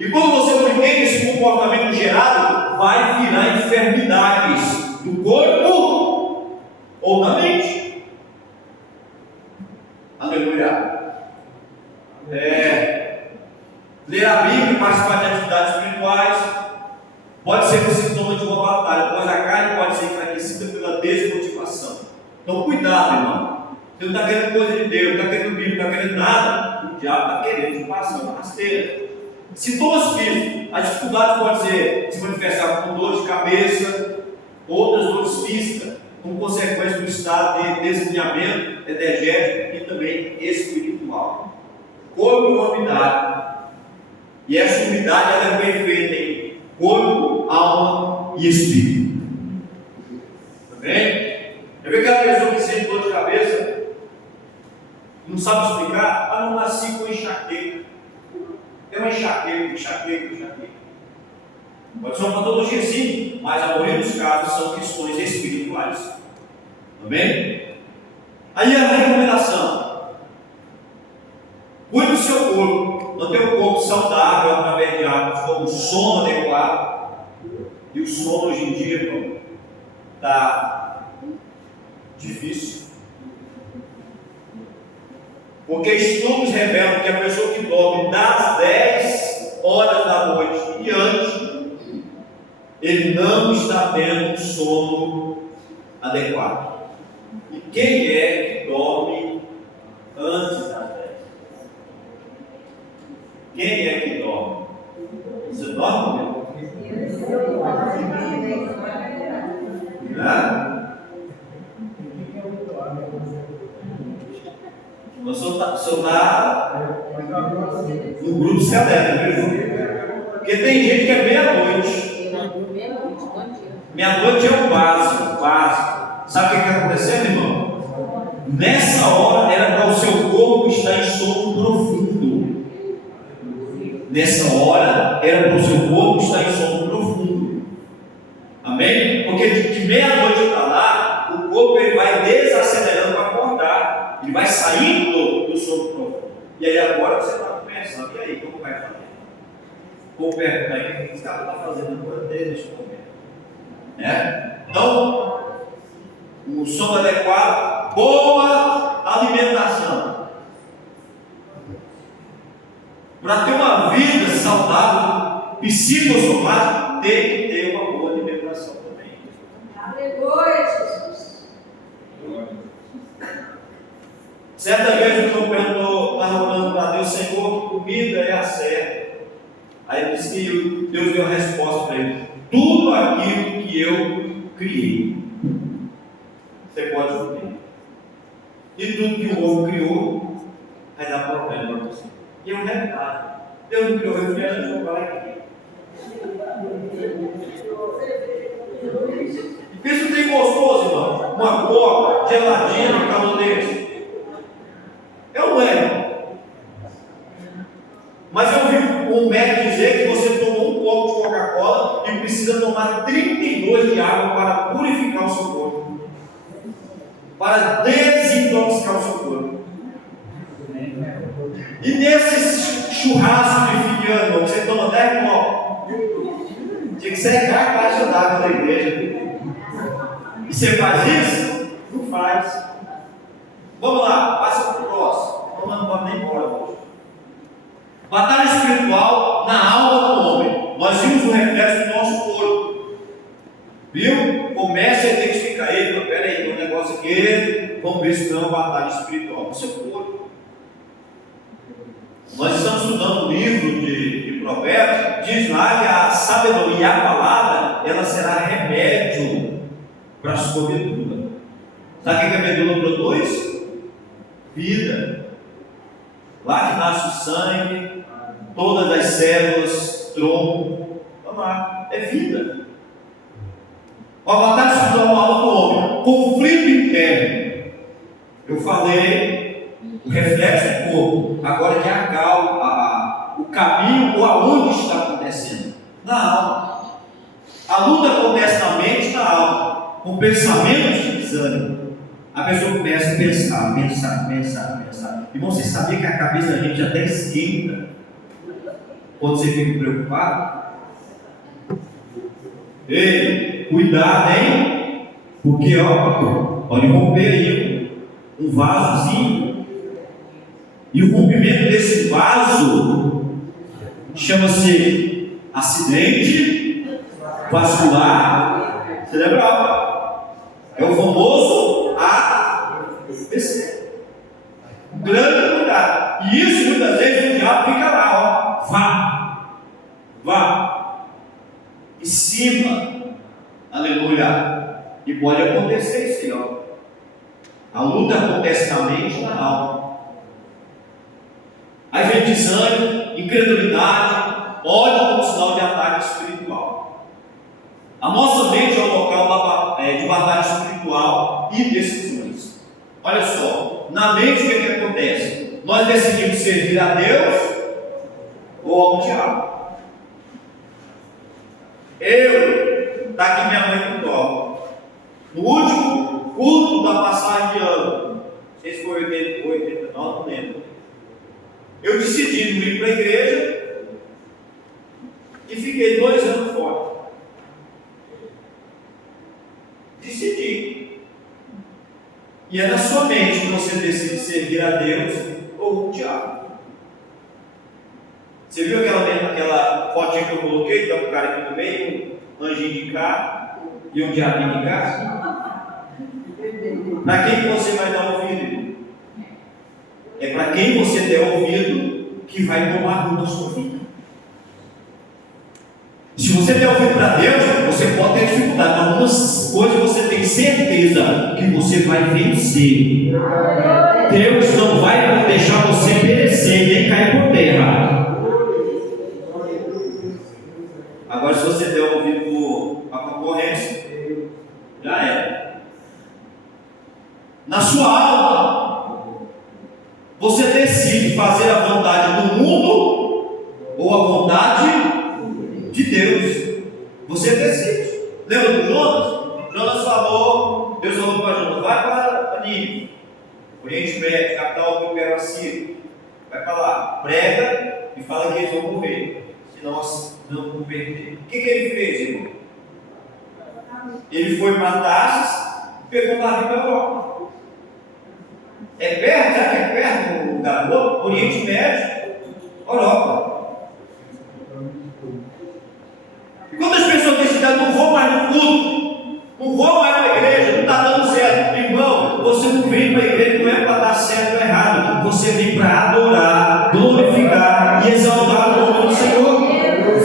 E quando você não entende esse comportamento gerado, vai virar enfermidades do corpo ou da mente. Aleluia. Ler a Bíblia e participar de atividades espirituais pode ser um sintoma de uma batalha, pois a carne pode ser enfraquecida pela desmotivação. Então cuidado, irmão. Você não está querendo coisa de Deus, não está querendo Bíblia, não está querendo nada. O diabo está querendo te passar uma rasteira. Sintomas físicos. A dificuldade pode se manifestar com dor de cabeça, outras dores físicas, como consequência do estado de desalinhamento energético e também espiritual. Corpo é uma unidade, e essa unidade ela é perfeita em corpo, alma e espírito. Tá bem? Eu vejo aquela pessoa que sente dor de cabeça, não sabe explicar, mas não nasci com enxaqueca. É uma enxaqueca. Pode ser uma patologia sim, mas a maioria dos casos são questões espirituais. Tá bem? Aí a recomendação: cuide do seu corpo, mantenha o corpo saudável através de hábitos como o sono adequado. E o sono hoje em dia está difícil. Porque estudos revelam que a pessoa que dorme das 10 horas da noite e antes, ele não está tendo um sono adequado. E quem é que dorme antes das 10? Quem é que dorme? Você dorme? Não? O senhor está no grupo celeste, viu? Porque tem gente que é meia-noite. Meia-noite é o básico. Sabe o que está acontecendo, irmão? Nessa hora era para o seu corpo estar em sono profundo. Nessa hora era para o seu corpo estar em sono profundo. Amém? Porque de meia-noite para lá, o corpo ele vai desacelerando para acordar. Ele vai saindo do sono profundo. E aí agora você está pensando, e aí, como vai fazer? Como perguntar o que esse cara está fazendo agora desde esse momento? Então, o sono adequado, boa alimentação. Para ter uma vida saudável, psicossomática, tem que ter uma boa alimentação também. Aleluia, Jesus. Certa vez o João perguntou, estava orando para Deus: Senhor, que comida é a certa? Aí ele disse que Deus deu a resposta para ele: tudo aquilo que eu criei, você pode comer. E tudo que o homem criou, vai dar problema para você. E é uma realidade. Deus não criou refrigerante, não vai aqui. E isso tem gostoso, irmão. Uma coca, geladinha no calor desse. É ou não é? Mas eu vi um médico dizer que você tomou um copo de Coca-Cola e precisa tomar 32 de água para purificar o seu corpo, para desintoxicar o seu corpo. E nesse churrasco de fim de ano, você toma 10 copos, tinha que secar a caixa d'água da igreja. E você faz isso? Não faz. Vamos lá, passa para o próximo. Não vamos nem embora hoje. Batalha espiritual na alma do homem. Nós vimos o reflexo do nosso corpo. Viu? Começa a identificar ele. Peraí, tem um negócio aqui. Vamos ver se não é uma batalha espiritual. Isso é o corpo. Nós estamos estudando o livro de Provérbios. Diz lá que a sabedoria, a palavra, ela será remédio para a sua medula. Sabe o que a medula produz? Vida. Lá que nasce o sangue, todas as células, tronco, vamos lá, é vida. A batalha espiritual na alma do homem, conflito interno. Eu falei, o reflexo do corpo, agora que o caminho ou aonde está acontecendo? Na alma. A luta acontece na mente e na alma, com pensamentos de desânimo. A pessoa começa a pensar. Irmão, você sabia que a cabeça da gente até esquenta quando você fica preocupado? Ei, cuidado, hein? Porque, pode romper aí um vasozinho. E o rompimento desse vaso chama-se acidente vascular cerebral. É o famoso AVC. Grande cuidado. E isso muitas vezes o diabo fica lá, vá. Em cima. Aleluia. E pode acontecer isso aí, ó. A luta acontece na mente e na alma. Aí vem desânimo, incredulidade, ódio como sinal de ataque espiritual. A nossa mente é o local de batalha espiritual e decisões. Olha só, na mente o que acontece? Nós decidimos servir a Deus ou ao diabo. Está aqui minha mãe no toque. No último culto da passagem de ano, não sei se foi 89, não lembro. Eu decidi não ir para a igreja e fiquei 2 anos fora. Decidi. E é na sua mente que você decide servir a Deus ou o diabo. Você viu aquela fotinha que eu coloquei? Então, o cara aqui no meio, um anjinho de cá e um diabinho de cá. Para quem que você vai dar ouvido? É para quem você der ouvido que vai tomar rumo na sua vida. Se você der ouvido para Deus, você pode ter dificuldade, mas algumas coisas você tem certeza que você vai vencer. Deus não vai deixar você perecer nem cair por terra. Agora, se você der ouvido para a concorrência, já era. Na sua alma, você decide fazer a vontade do mundo ou a vontade de Deus. Você decide. Lembra do Jonas? Jonas falou, Deus falou para Jonas: vai para Nínive, Oriente Médio, capital do Império Assírio. Vai para lá, prega e fala que eles vão morrer, senão não converter. O que ele fez, irmão? Ele foi para Tarsis e pegou um navio da Europa. É perto, já que é perto do lugar do outro, Oriente Médio, Europa. E quantas pessoas decidem: não vou mais no culto, não vou mais na igreja, não está dando certo. Irmão, você não vem para a igreja, não é para dar certo ou errado, você vem para adorar, glorificar e exaltar o nome do Senhor.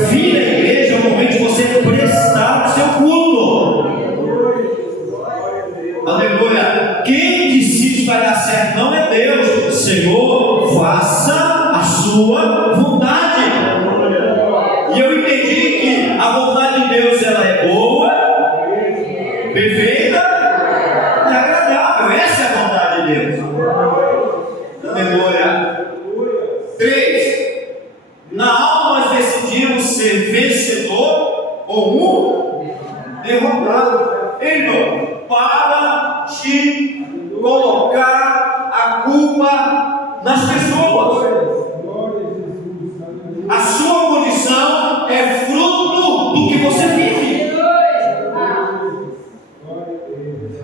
Vir à igreja é o momento de você prestar o seu culto. Aleluia. Quem decide se vai dar certo não é Deus. Senhor, faça a sua vontade. E eu entendi que a vontade de Deus ela é boa, perfeita e agradável. Essa é a vontade de Deus. Aleluia. 3. Na alma nós decidimos ser vencedor ou derrotado. Irmão, para de colocar a culpa nas pessoas. A sua condição é fruto do que você vive.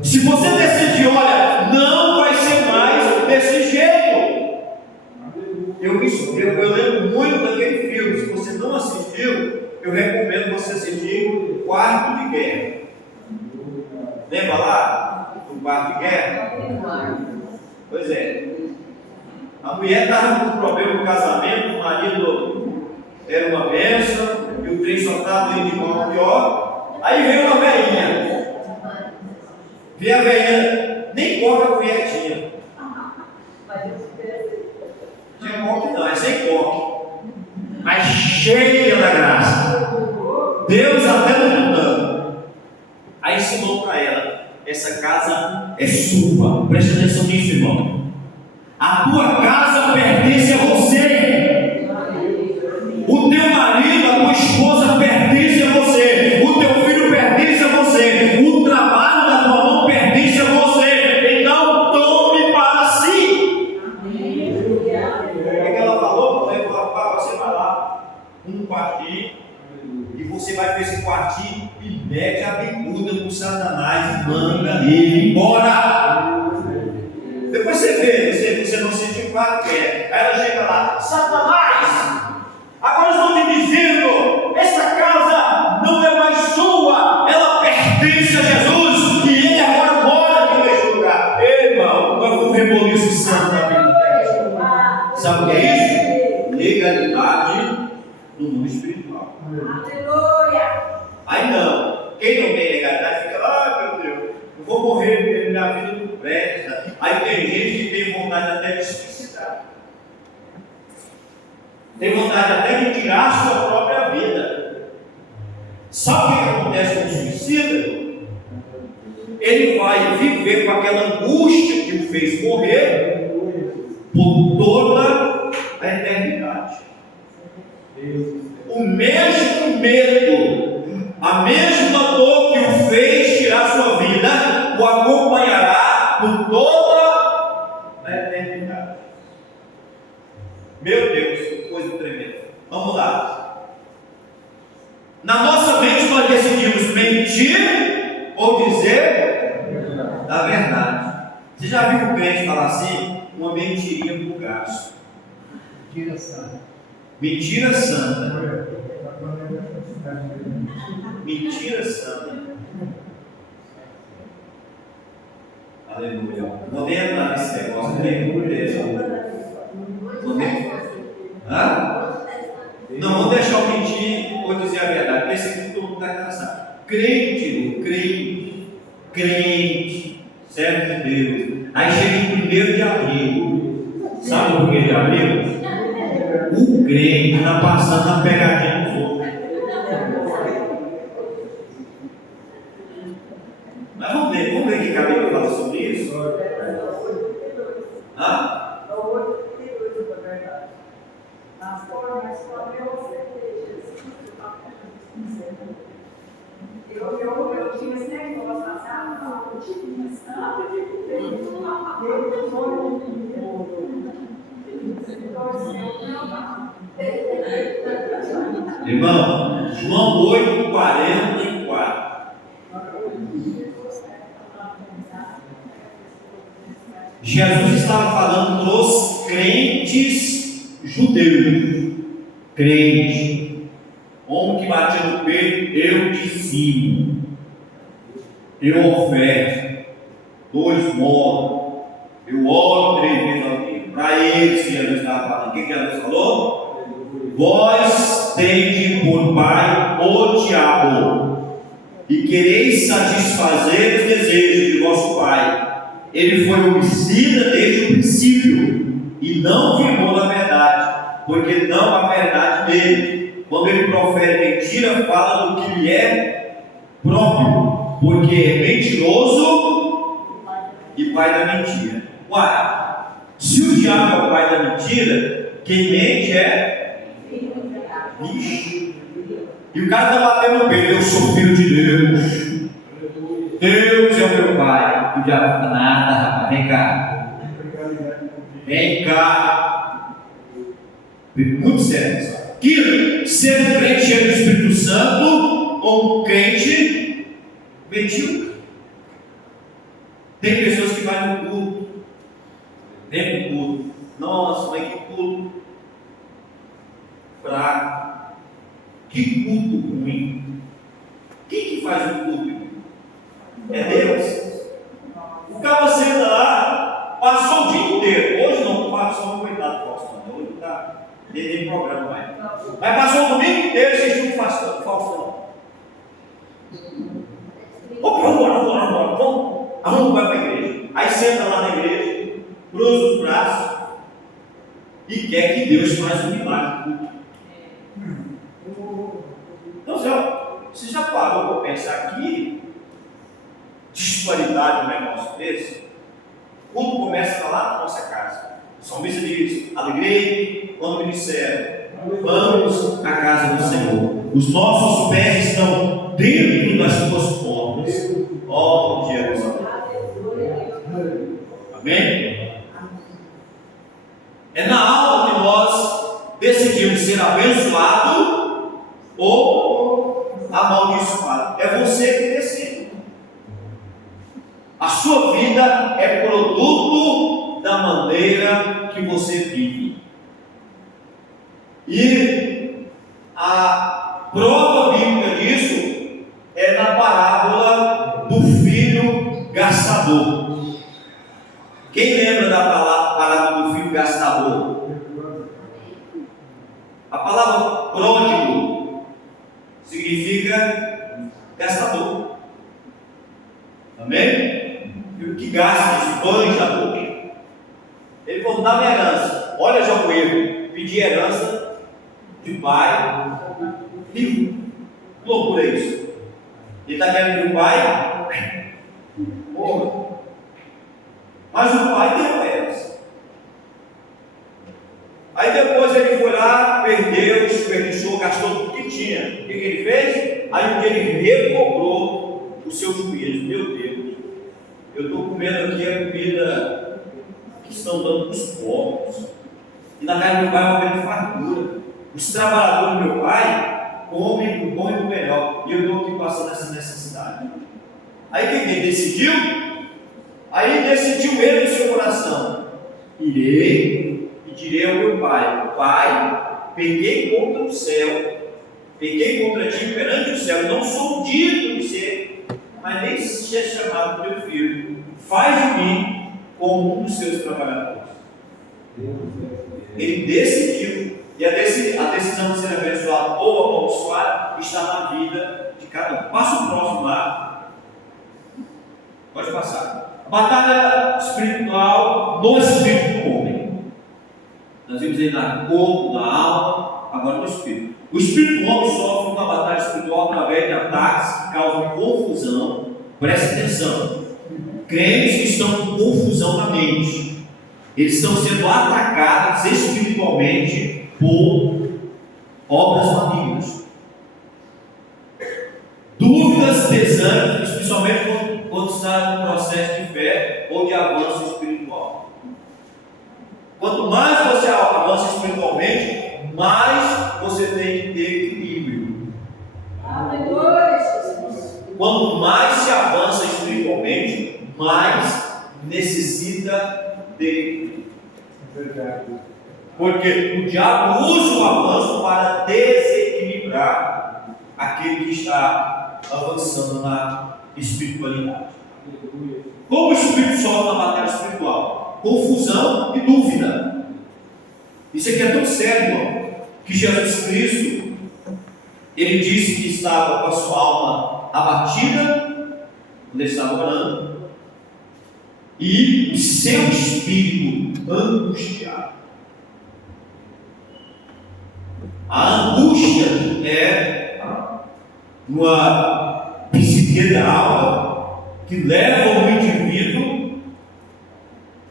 Se você decidir, olha, não vai ser mais desse jeito. Eu lembro muito daquele filme. Se você não assistiu, eu recomendo você assistir Quarto de Guerra. Lembra lá do Quarto de Guerra? Pois é. A mulher estava com problema no casamento, o marido era uma bênção, e o trem só estava indo de mal a pior. Aí veio uma velhinha. Veio a velhinha, nem coca a mulher tinha. Tinha coque não, é sem coque. Mas cheia da graça. Deus até não dando. Aí ensinou para ela: essa casa é sua. Presta atenção nisso, irmão. A tua casa pertence a você. O teu marido, a tua esposa pertence a você. O teu filho pertence a você. O trabalho da tua mão pertence a você. Então tome para si. O que ela falou? Ela falou: você vai lá, um quartinho, e você vai para esse quartinho e mete a bicuda no Satanás e manda ele embora. Depois você vê, você não sentiu claro que é. Aí ela chega lá: Satanás, agora estou te dizendo, essa casa não é mais sua, ela pertence a Jesus e ele agora mora aqui neste lugar. Ei, irmão, vai com um reboliço santo na vida. Sabe o que é isso? Legalidade no mundo espiritual. Aleluia! Aí não, quem não tem legalidade fica lá: meu Deus, Eu vou morrer, minha vida não presta. Aí tem gente que tem vontade até de suicidar. Tem vontade até de tirar a sua própria vida. Sabe o que acontece com o suicida? Ele vai viver com aquela angústia que o fez morrer por toda a eternidade. O mesmo medo, a mesma dor que o fez tirar sua vida, o acompanhará por toda a eternidade. Meu Deus, que coisa tremenda. Vamos lá. Na nossa mente nós decidimos mentir ou dizer a verdade. Você já viu um crente falar assim? Uma mentirinha pro gasto. Mentira santa. Mentira santa. Mentira santa. Aleluia. Vou nem entrar nesse negócio. Não vou deixar eu mentir ou dizer a verdade, porque esse aqui todo mundo está cansado. Crente, servo de Deus. Aí chega em 1º de abril. Sabe por que de abril? O crente está passando a pegadinha dos outros. Mas vamos ver o que a Bíblia fala sobre isso. Eu tinha esse negócio, sabe? Eu tinha Irmão, João 8:44. Jesus estava falando dos crentes judeus. Crente, homem que batia no peito, eu dizimo, eu oferto, 2 modos, eu oro 3 vezes ao dia. Para eles que Jesus estava falando, o que Jesus falou? Vós tendes por pai o diabo, e quereis satisfazer os desejos de vosso pai. Ele foi homicida desde o princípio, e não firmou na verdade, porque não há verdade nele. Quando ele profere mentira, fala do que lhe é próprio, porque é mentiroso e pai da mentira. Uai, se o diabo é o pai da mentira, quem mente é bicho. E o cara está batendo no peito, eu sou filho de Deus. Deus é o meu pai. O diabo não fala nada, rapaz, vem cá. Vem cá. Muito sério. Que ser um crente cheio do Espírito Santo ou um crente medíocre. Tem pessoas que vão no culto. Vem no culto. Nossa, mas que culto fraco. Que culto ruim. Quem que faz o culto? É Deus. O cara senta lá, passou o dia inteiro. Hoje não, passou um coitado do Faustão. Hoje não está nem programa mais. Mas passou o domingo inteiro assistindo o Faustão. Vamos, arruma para a igreja. Aí senta lá na igreja, cruza os braços e quer que Deus faça um milagre. Então, você já parou para pensar aqui? Disparidade no negócio desse? Quando começa lá na nossa casa, o salmista diz: alegrei quando me disseram, vamos à casa do Senhor. Os nossos pés estão dentro das tuas portas. Ó, Jerusalém. Amém? É na aula que nós decidimos ser abençoado ou amaldiçoado. É você que decide. A sua vida é produto da maneira que você vive. E a prova bíblica disso é na parábola do filho gastador. Quem lembra da parábola do filho gastador? A palavra pródigo significa gastador. Amém? ligasse nesse banho de adulto. Ele falou: dá minha herança. Olha já o erro. Pedir herança de pai rico. Que loucura é isso? Ele está querendo que o pai morra. Mas o pai deu a herança. Aí depois ele foi lá, perdeu, desperdiçou, gastou tudo que tinha. O que ele fez? Aí um dia ele recobrou o seu juízo. Meu Deus, eu estou comendo aqui a comida que estão dando para os pobres. E na casa do meu pai é uma grande fartura. Os trabalhadores do meu pai comem do bom e do melhor. E eu estou aqui passando essa necessidade. Aí o que ele decidiu? Aí decidiu ele no seu coração: irei e direi ao meu pai: Pai, peguei contra o céu, peguei contra ti perante o céu, não sou digno de ser, mas nem ser chamado teu filho. Faz de mim como um dos seus trabalhadores. Ele decidiu, e a decisão de ser abençoado ou amaldiçoado está na vida de cada um. Passa o próximo lá. Pode passar. Batalha espiritual no espírito do homem. Nós vimos aí na corpo, na alma, agora no espírito. O espírito do homem sofre uma batalha espiritual através de ataques que causam confusão. Preste atenção. Crentes que estão com confusão na mente, eles estão sendo atacados espiritualmente por obras malignas. Dúvidas, desânimos, especialmente quando está no processo de fé ou de avanço espiritual. Quanto mais você avança espiritualmente, mais você tem que ter equilíbrio. Quanto mais se avança espiritualmente, mais necessita de equilíbrio. Porque o diabo usa o avanço para desequilibrar aquele que está avançando na espiritualidade. Como o espírito sofre na batalha espiritual? Confusão e dúvida. Isso aqui é tão sério, irmão, que Jesus Cristo, ele disse que estava com a sua alma abatida quando ele estava orando, e o seu espírito angustiado. A angústia é uma psique da alma que leva o indivíduo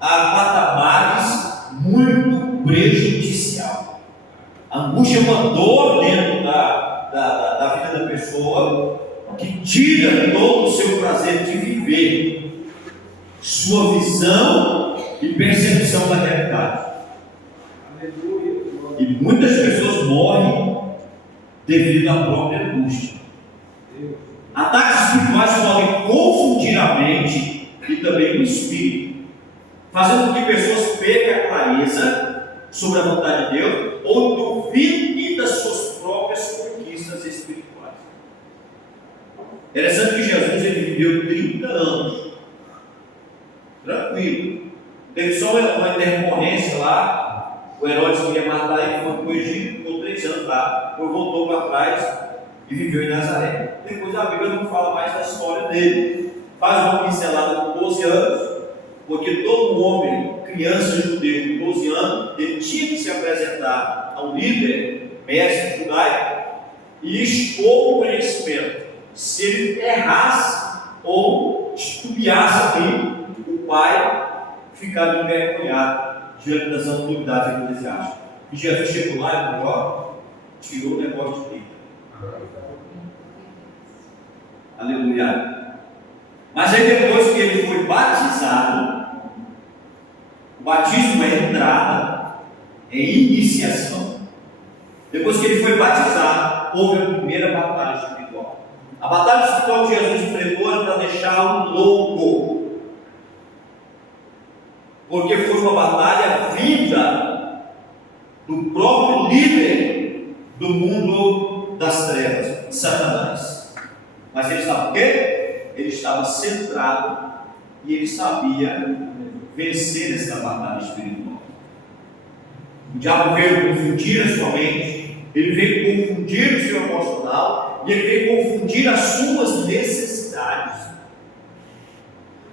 a patamares muito prejudicial. A angústia é uma dor dentro da vida da pessoa que tira todo o seu prazer de viver, sua visão e percepção da realidade. E muitas pessoas morrem devido à própria angústia. Ataques espirituais podem confundir a mente e também o espírito, fazendo com que pessoas percam a clareza sobre a vontade de Deus ou duvidem das suas próprias conquistas espirituais. Interessante que Jesus ele viveu 30 anos tranquilo. Teve só uma intercorrência lá. O Herodes queria matar ele, foi para o Egito, ficou 3 anos lá, depois voltou para trás e viveu em Nazaré. Depois a Bíblia não fala mais da história dele. Faz uma pincelada com 12 anos, porque todo homem, criança judeu com 12 anos, ele tinha que se apresentar a um líder, mestre judaico, e expor o conhecimento. Se ele errasse ou estupiasse ali, o pai ficava envergonhado diante das autoridades eclesiásticas. E Jesus chegou lá e falou: tirou o negócio de vida. Aleluia. Mas aí depois que ele foi batizado, o batismo é entrada, é iniciação. Depois que ele foi batizado, houve a primeira batalha espiritual. A batalha espiritual que Jesus enfrentou era para deixá-lo louco. Porque foi uma batalha vinda do próprio líder do mundo das trevas, Satanás. Mas ele estava o quê? Ele estava centrado e ele sabia vencer essa batalha espiritual. O diabo veio confundir a sua mente, ele veio confundir o seu emocional e ele veio confundir as suas necessidades.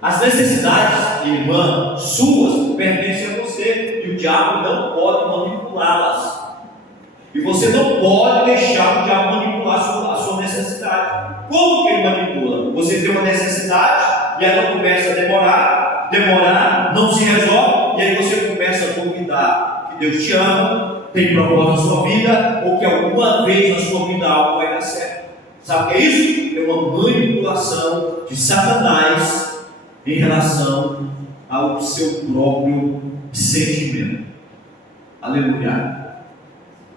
As necessidades irmã, suas, pertencem a você, e o diabo não pode manipulá-las. E você não pode deixar o diabo manipular a sua necessidade. Como que ele manipula? Você tem uma necessidade e ela começa a demorar, não se resolve, e aí você começa a duvidar que Deus te ama, tem propósito na sua vida, ou que alguma vez na sua vida algo vai dar certo. Sabe o que é isso? É uma manipulação de Satanás em relação ao seu próprio sentimento. Aleluia.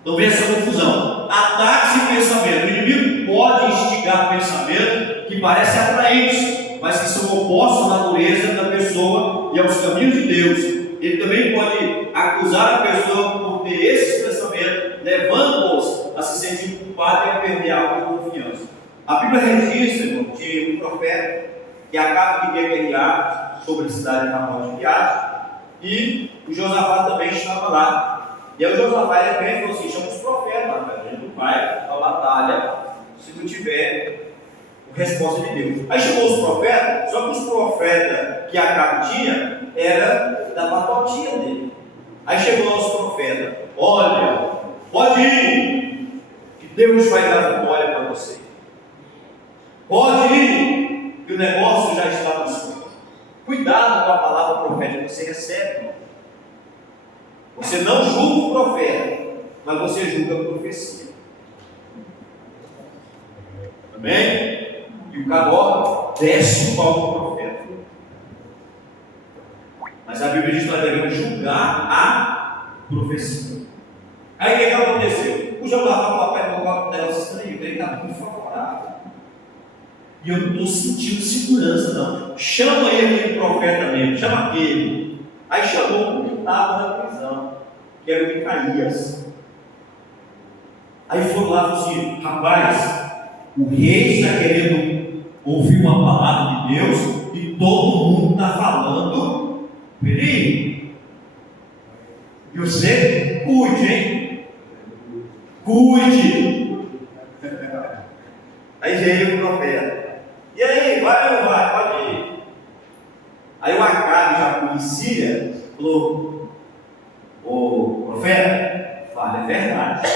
Então vem essa confusão. Ataques e pensamento. O inimigo pode instigar pensamento que parecem atraentes, mas que são opostos à natureza da pessoa e aos caminhos de Deus. Ele também pode acusar a pessoa por ter esses pensamentos, levando-os a se sentir culpado e a perder a confiança. A Bíblia registra, irmão, de um profeta que acaba de guerrear sobre a cidade de Ramon de Gileade, e o Josafá também estava lá. E aí o Josafá ele falou assim: chama os profetas, a gente não vai à batalha se não tiver resposta de Deus. Aí chamou os profetas, só que os profetas que Acabe tinha era da patotinha dele. Aí chegou aos profetas: olha, pode ir, que Deus vai dar vitória para você. Pode ir, que o negócio já está no escuro. Cuidado com a palavra profética que você recebe. Você não julga o profeta, mas você julga a profecia. Amém? E o caboclo desce o pau do profeta. Mas a Bíblia diz que nós devemos julgar a profecia. Aí o que aconteceu? O Josafá falou: um negócio estranho, ele está muito favorável. E eu não estou sentindo segurança, não. Chama aí aquele profeta mesmo, chama aquele. Aí chamou o que estava na prisão, que era o Micaías. Aí foram lá e falaram assim: rapaz, o rei está querendo ouvir uma palavra de Deus e todo mundo está falando. Peraí, e você cuide, hein? Cuide. Aí veio o profeta: e aí, vai ou não vai? Pode ir. Aí o Acabe já conhecia, falou: ô profeta, fala a verdade.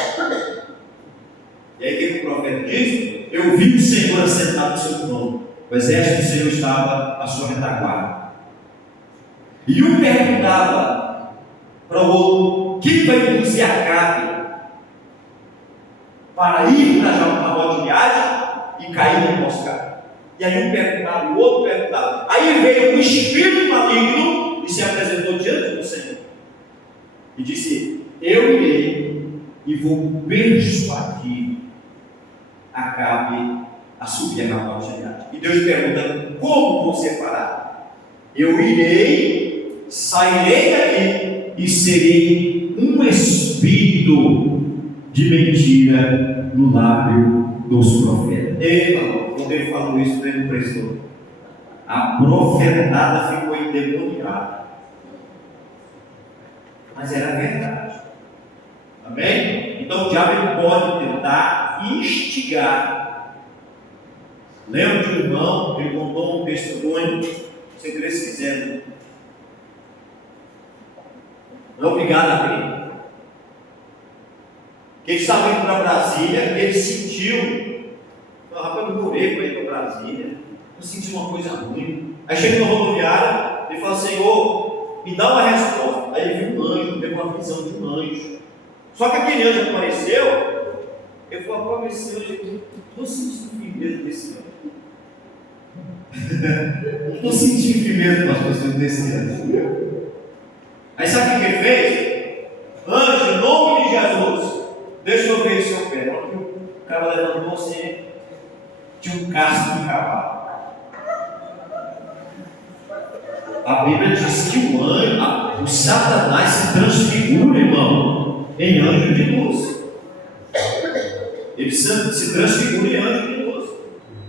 E aí o que o profeta disse? Eu vi o Senhor assentado no seu trono, o exército do Senhor estava à sua retaguarda. E um perguntava para o outro: quem vai induzir Acabe para ir para Ramon de Gileade e cair na emboscada? E aí um perguntava, o outro perguntava. Aí veio um espírito maligno e se apresentou diante do Senhor e disse: eu irei e vou persuadir Acabe a subir a Ramon de Gileade. E Deus pergunta: como você fará? Eu irei, sairei daqui e serei um espírito de mentira no lábio dos profetas. Ei, irmão, quando ele falou isso, ele não prestou. A profetada ficou endemoniada. Mas era verdade. Amém? Então o diabo pode tentar instigar. Lembra de um irmão, ele contou um testemunho, se vocês quiserem. Não é obrigado a crer. Que ele estava indo para Brasília, ele sentiu: rapaz, eu demorei para ir para Brasília, eu senti uma coisa ruim. Aí chega no rodoviário, ele fala: Senhor, me dá uma resposta. Aí ele viu um anjo, teve uma visão de um anjo. Só que aquele anjo apareceu, ele falou: qual é esse anjo? Eu estou sentindo firmeza desse anjo. Não estou sentindo firmeza das pessoas desse anjo. Aí sabe o que ele fez? Anjo, em nome de Jesus, deixa eu ver o seu pé. Na hora que o cara levantou assim, tinha um casco de cavalo. A Bíblia diz que o anjo, o Satanás se transfigura, irmão, em anjo de luz. Ele se transfigura em anjo de luz.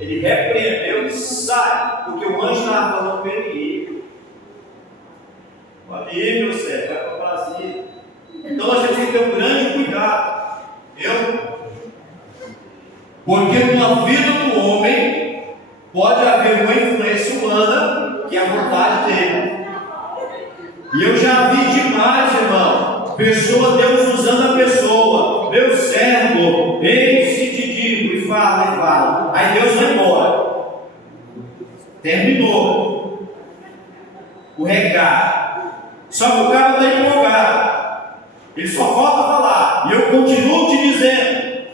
Ele repreendeu e sai, porque o anjo estava falando para ele ir. Pode ir, meu servo, vai para Brasília. Então nós temos que ter um grande cuidado. Porque na vida do homem pode haver uma influência humana que é a vontade dele. pessoa, Deus usando a pessoa. Meu servo, eis que te digo, e fala. Aí Deus vai embora. Terminou o recado. Só que o cara está empolgado. Ele só falta falar. E eu continuo te dizendo.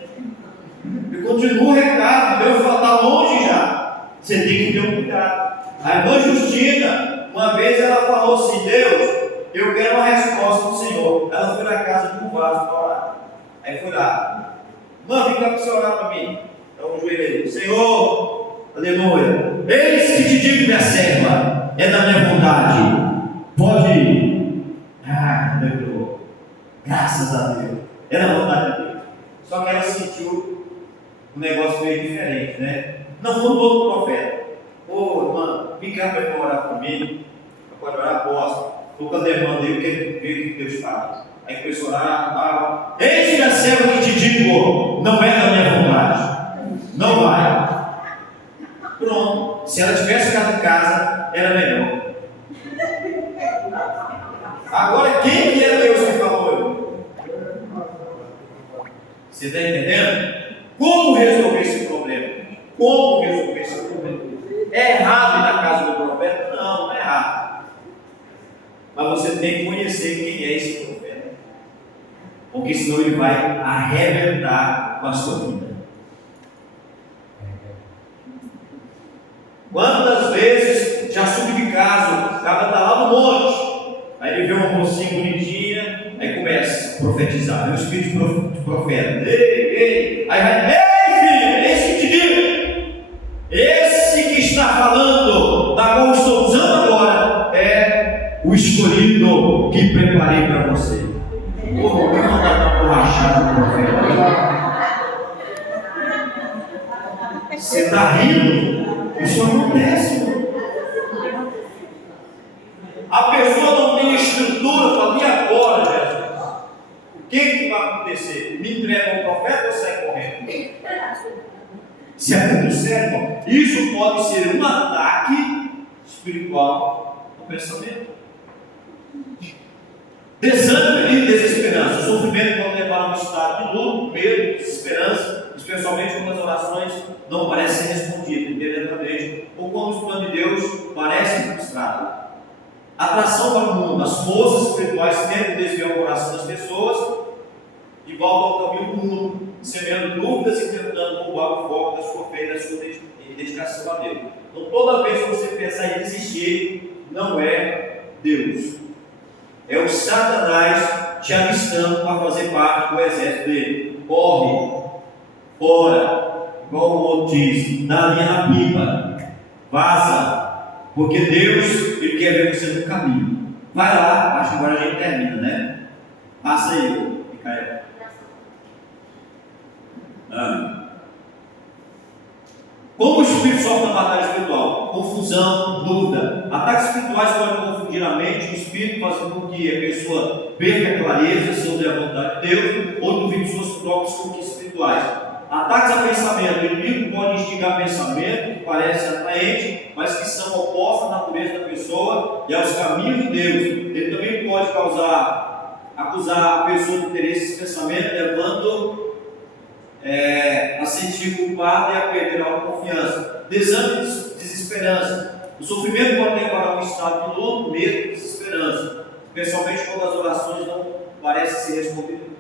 Eu continuo o recado. Deus está longe já. Você tem que ter um cuidado. A irmã Justina, uma vez ela falou assim: Deus, eu quero uma resposta do Senhor. Ela foi na casa de um vaso para orar. Aí foi lá. Irmã, vem cá para você orar para mim. Então o joelho aí. Senhor, aleluia. Eis que te digo, minha serva, é da minha vontade. Pode ir. Aleluia. Graças a Deus. É da vontade de Deus. Só que ela sentiu um negócio meio diferente, né? Não foi todo profeta. Ô, irmã, vem cá para orar comigo. Pode orar, posso. Estou com a demanda aí, eu quero ver o que Deus faz. Aí começou a orar. Eis que a serva que te digo, não é da minha vontade. Não vai. Pronto. Se ela tivesse ficado em casa, era melhor. Agora, quem que é Deus que falou? Você está entendendo? Como resolver esse problema? Como resolver esse problema? É errado ir na casa do profeta? Não, não é errado. Mas você tem que conhecer quem é esse profeta. Porque senão ele vai arrebentar com a sua vida. Quantas vezes já subi de casa, o cara está lá no monte, aí ele vê uma mocinha bonitinha, aí começa a profetizar, vem o espírito de profeta, ei, aí vai, ei filho, esse que te digo, esse que está falando, da qual estou usando agora, é o escolhido que preparei para você. Vou mandar uma borrachada no profeta. Você está rindo? Isso acontece. A pessoa não tem estrutura para vir agora, Jesus. O que vai acontecer? Me entrega o profeta ou sai correndo? Se é muito sério, irmão, isso pode ser um ataque espiritual ao pensamento. Desânimo e desesperança. O sofrimento pode levar a um estado de luto, medo, desesperança, especialmente quando as orações não parecem ser respondidas imediatamente, ou quando os planos de Deus parecem frustrados. Atração para o mundo. As forças espirituais tentam desviar o coração das pessoas de volta ao caminho do mundo, semeando dúvidas e tentando roubar o foco da sua fé e da sua dedicação a Deus. Então, toda vez que você pensar em desistir, não é Deus. É o Satanás te alistando para fazer parte do exército dele. Corre, fora, igual o outro diz, dá a linha na pipa, vaza, porque Deus, Ele quer ver você no caminho. Vai lá, acho que agora a gente termina, né? Passa aí, Micael. Como o Espírito sofre na batalha espiritual? Confusão, dúvida. Ataques espirituais podem confundir a mente, o espírito, fazendo com que a pessoa perca a clareza sobre a vontade de Deus ou duvide suas próprias conquistas espirituais. Ataques a pensamento. O inimigo pode instigar pensamento que parece atraente, mas que são opostos à natureza da pessoa e aos caminhos de Deus. Ele também pode acusar a pessoa de ter esses pensamentos, levando a sentir culpado e a perder a autoconfiança. Desânimo e desesperança. O sofrimento pode levar a um estado de luto, medo e desesperança, especialmente quando as orações não parecem ser respondidas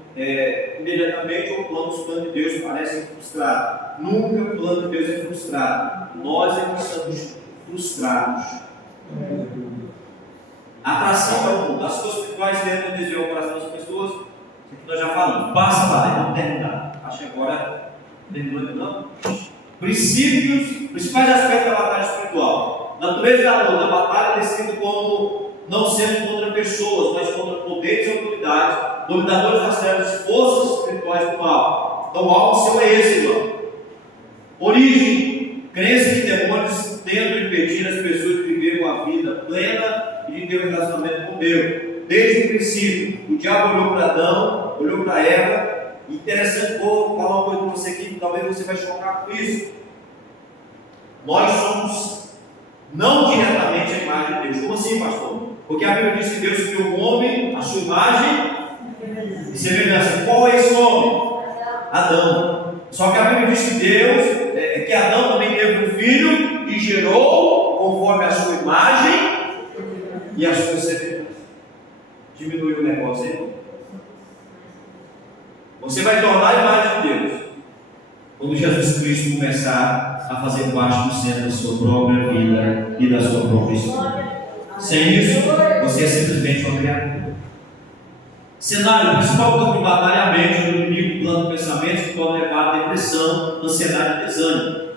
imediatamente ou quando os planos de Deus parecem frustrados. Nunca o plano de Deus é frustrado. Nós é que estamos frustrados. Atração para o mundo. As coisas espirituais tentam desviar o coração das pessoas. Nós já falamos. Passa lá, vamos terminar. Acho que agora terminou, não? Principais aspectos da batalha espiritual. Natureza da batalha é descrita como não sendo contra pessoas, mas contra poderes e autoridades, dominadores das trevas, forças espirituais do mal. Então, o alvo seu é esse, irmão. Origem: crença que demônios tentam impedir as pessoas de viver uma vida plena e de ter um relacionamento com Deus. Desde o princípio, o diabo olhou para Adão, olhou para Eva. Interessante, vou falar uma coisa para você aqui, que talvez você vai chocar com isso. Nós somos não diretamente a imagem de Deus. Como assim, pastor? Porque a Bíblia diz que Deus criou o homem, a sua imagem E semelhança. Qual é esse homem? Adão. Só que a Bíblia diz que Deus, que Adão também teve um filho e gerou conforme a sua imagem e a sua semelhança. Diminuiu o negócio aí. Você vai tornar a imagem de Deus quando Jesus Cristo começar a fazer parte do centro da sua própria vida e da sua própria história. Sem isso, você é simplesmente uma criatura. Cenário: o principal campo de batalha é a mente do inimigo, plano de pensamentos que pode levar à depressão, ansiedade e desânimo.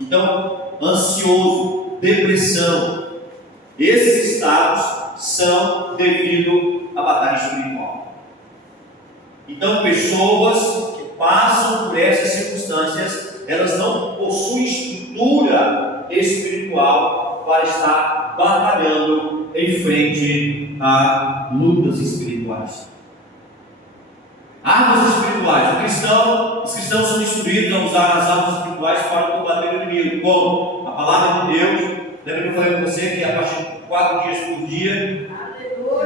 Então, ansioso, depressão, esses estados são devido à batalha espiritual. Então, pessoas que passam por essas circunstâncias, elas não possuem estrutura espiritual para estar batalhando em frente a lutas espirituais. Armas espirituais. Os cristãos são instruídos a usar as armas espirituais para combater o inimigo, como a palavra de Deus. Lembra que eu falei com você que a partir de 4 dias por dia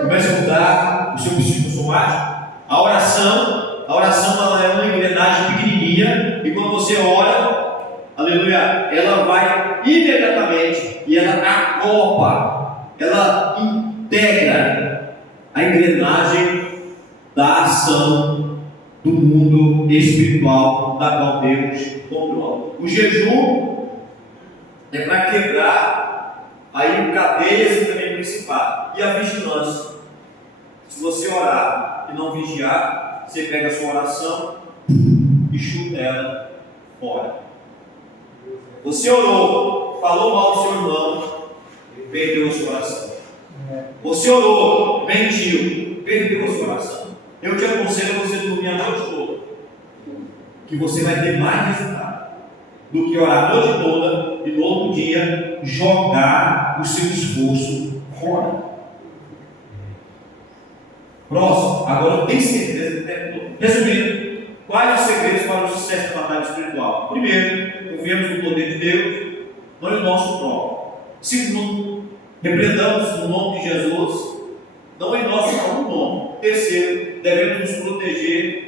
começa a mudar o seu psicossomático? A oração ela é uma engrenagem pequenininha, e quando você ora, aleluia, ela vai imediatamente e ela acopla, ela integra a engrenagem da ação do mundo espiritual da qual Deus controla. O jejum é para quebrar aí cadeias e também principados. E a vigilância: se você orar e não vigiar, você pega a sua oração e chuta ela fora. Você orou, falou mal do seu irmão, perdeu a sua oração. Você orou, mentiu, perdeu a sua oração. Eu te aconselho a você dormir a noite toda, que você vai ter mais resultado do que orar a noite toda e no outro dia jogar o seu esforço fora. Próximo, agora eu tenho certeza que terminou. Resumindo, quais os segredos para o sucesso da batalha espiritual? Primeiro, confiemos no poder de Deus, não em nosso próprio. Segundo, repreendamos no nome de Jesus, não em nosso próprio nome. Terceiro, devemos nos proteger